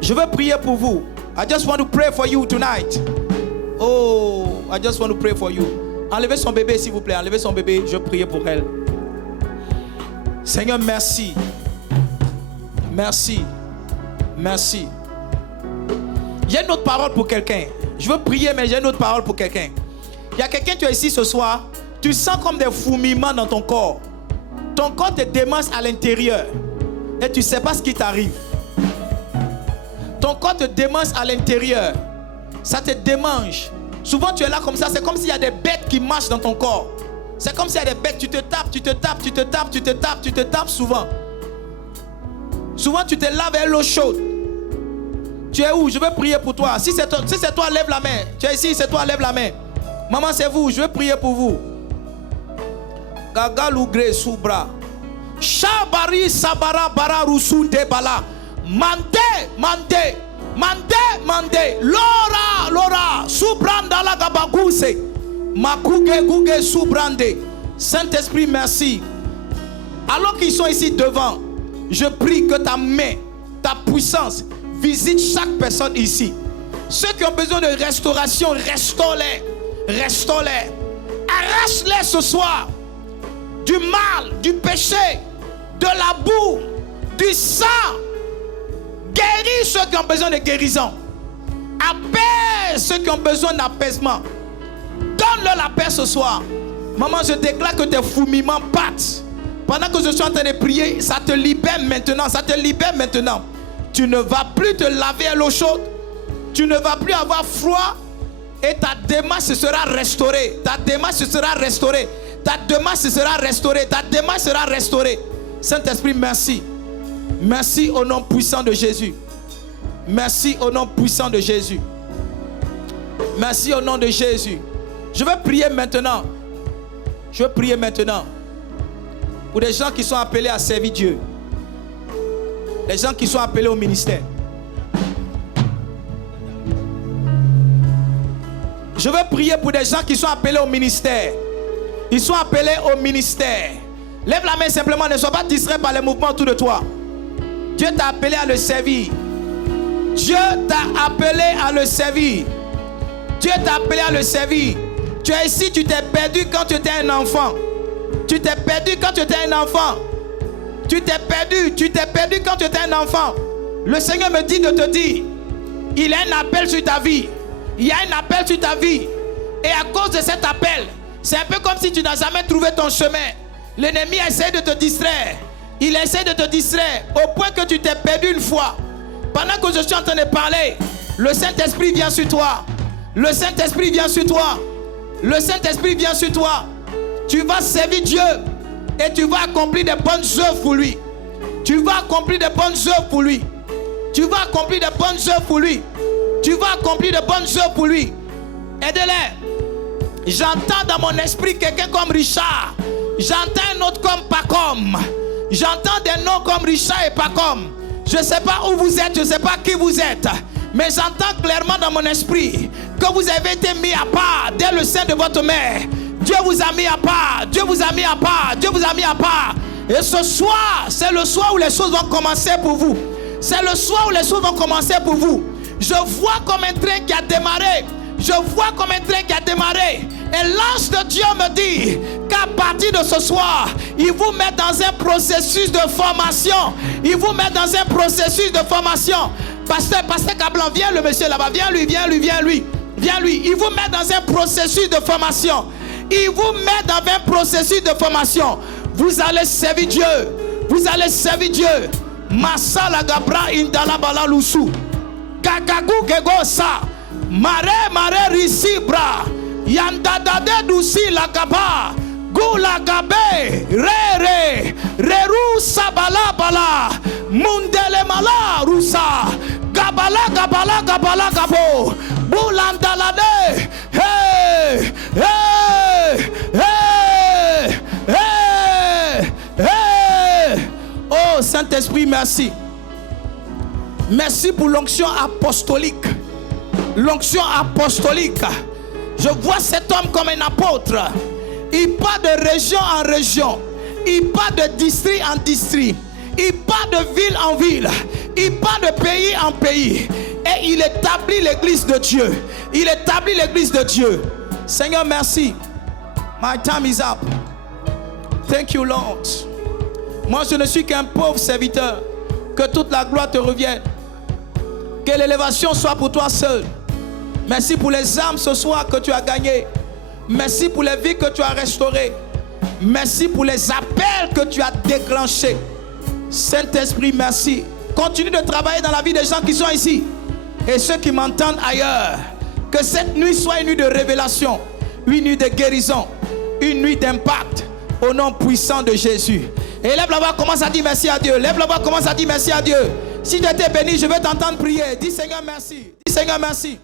Je veux prier pour vous. I just want to pray for you tonight. Oh, I just want to pray for you. Enlevez son bébé, s'il vous plaît. Enlevez son bébé. Je prie pour elle. Seigneur, merci. Merci. Merci. J'ai une autre parole pour quelqu'un. Je veux prier, mais j'ai une autre parole pour quelqu'un. Il y a quelqu'un, tu es ici ce soir, tu sens comme des fourmillements dans ton corps. Ton corps te démange à l'intérieur et tu ne sais pas ce qui t'arrive. Ton corps te démange à l'intérieur. Ça te démange. Souvent tu es là comme ça, c'est comme s'il y a des bêtes qui marchent dans ton corps. C'est comme s'il y a des bêtes, tu te tapes, tu te tapes, tu te tapes, tu te tapes, tu te tapes souvent. Souvent tu te laves avec l'eau chaude. Tu es où? Je veux prier pour toi. Si c'est toi, lève la main. Tu es ici, c'est toi, lève la main. Maman, c'est vous, je veux prier pour vous. Gaga Lougre Soubra. Shabari Sabara Bara Rousou Debala. Mande. Lora. Soubranda la Gabagouse. Makouge Gouge Soubrande. Saint-Esprit, merci. Alors qu'ils sont ici devant, je prie que ta main, ta puissance visite chaque personne ici. Ceux qui ont besoin de restauration, restaure-les. Arrache-les ce soir du mal, du péché, de la boue, du sang. Guéris ceux qui ont besoin de guérison. Apaise ceux qui ont besoin d'apaisement. Donne-leur la paix ce soir. Maman, je déclare que tes fourmillements partent. Pendant que je suis en train de prier, ça te libère maintenant. Tu ne vas plus te laver à l'eau chaude. Tu ne vas plus avoir froid. Et ta démarche sera restaurée. Ta démarche sera restaurée. Saint-Esprit, merci. Merci au nom puissant de Jésus. Merci au nom puissant de Jésus. Merci au nom de Jésus. Je veux prier maintenant. Pour des gens qui sont appelés à servir Dieu. Les gens qui sont appelés au ministère. Je veux prier pour des gens qui sont appelés au ministère. Ils sont appelés au ministère. Lève la main simplement, ne sois pas distrait par les mouvements autour de toi. Dieu t'a appelé à le servir. Tu es ici, tu t'es perdu quand tu étais un enfant. Tu t'es perdu quand tu étais un enfant. Le Seigneur me dit de te dire, il y a un appel sur ta vie. Et à cause de cet appel, c'est un peu comme si tu n'as jamais trouvé ton chemin. L'ennemi essaie de te distraire. Il essaie de te distraire au point que tu t'es perdu une fois. Pendant que je suis en train de parler, le Saint-Esprit vient sur toi. Tu vas servir Dieu et tu vas accomplir des bonnes œuvres pour lui. Aidez-les. J'entends dans mon esprit quelqu'un comme Richard. J'entends un autre comme Pacom. J'entends des noms comme Richard et Pacom. Je ne sais pas où vous êtes, je ne sais pas qui vous êtes. Mais j'entends clairement dans mon esprit que vous avez été mis à part dès le sein de votre mère. Dieu vous a mis à part. Et ce soir, c'est le soir où les choses vont commencer pour vous. Je vois comme un train qui a démarré. Et l'ange de Dieu me dit qu'à partir de ce soir, il vous met dans un processus de formation. Pasteur Kablan, viens le monsieur là-bas. Viens lui. Il vous met dans un processus de formation. Vous allez servir Dieu. Masala Gabra Indala Bala Lusu. Kakagu Gegosa. Mare Risibra. Yandadade Dusi Lagaba. Gula Gabe. Re. Reru Sabala Bala. Mundele Mala Rusa. Gabala Gabo. Bulandalade. Hey. Oh Saint-Esprit, merci. Merci pour l'onction apostolique. Je vois cet homme comme un apôtre. Il part de région en région. Il part de district en district. Il part de ville en ville. Il part de pays en pays. Et il établit l'église de Dieu. Seigneur, merci. My time is up. Thank you, Lord. Moi, je ne suis qu'un pauvre serviteur. Que toute la gloire te revienne. Que l'élévation soit pour toi seul. Merci pour les âmes ce soir que tu as gagnées. Merci pour les vies que tu as restaurées. Merci pour les appels que tu as déclenchés. Saint-Esprit, merci. Continue de travailler dans la vie des gens qui sont ici et ceux qui m'entendent ailleurs. Que cette nuit soit une nuit de révélation, une nuit de guérison, une nuit d'impact au nom puissant de Jésus. Et lève la voix, commence à dire merci à Dieu. Lève la voix, commence à dire merci à Dieu. Si tu étais béni, je vais t'entendre prier. Dis Seigneur merci. Dis Seigneur merci.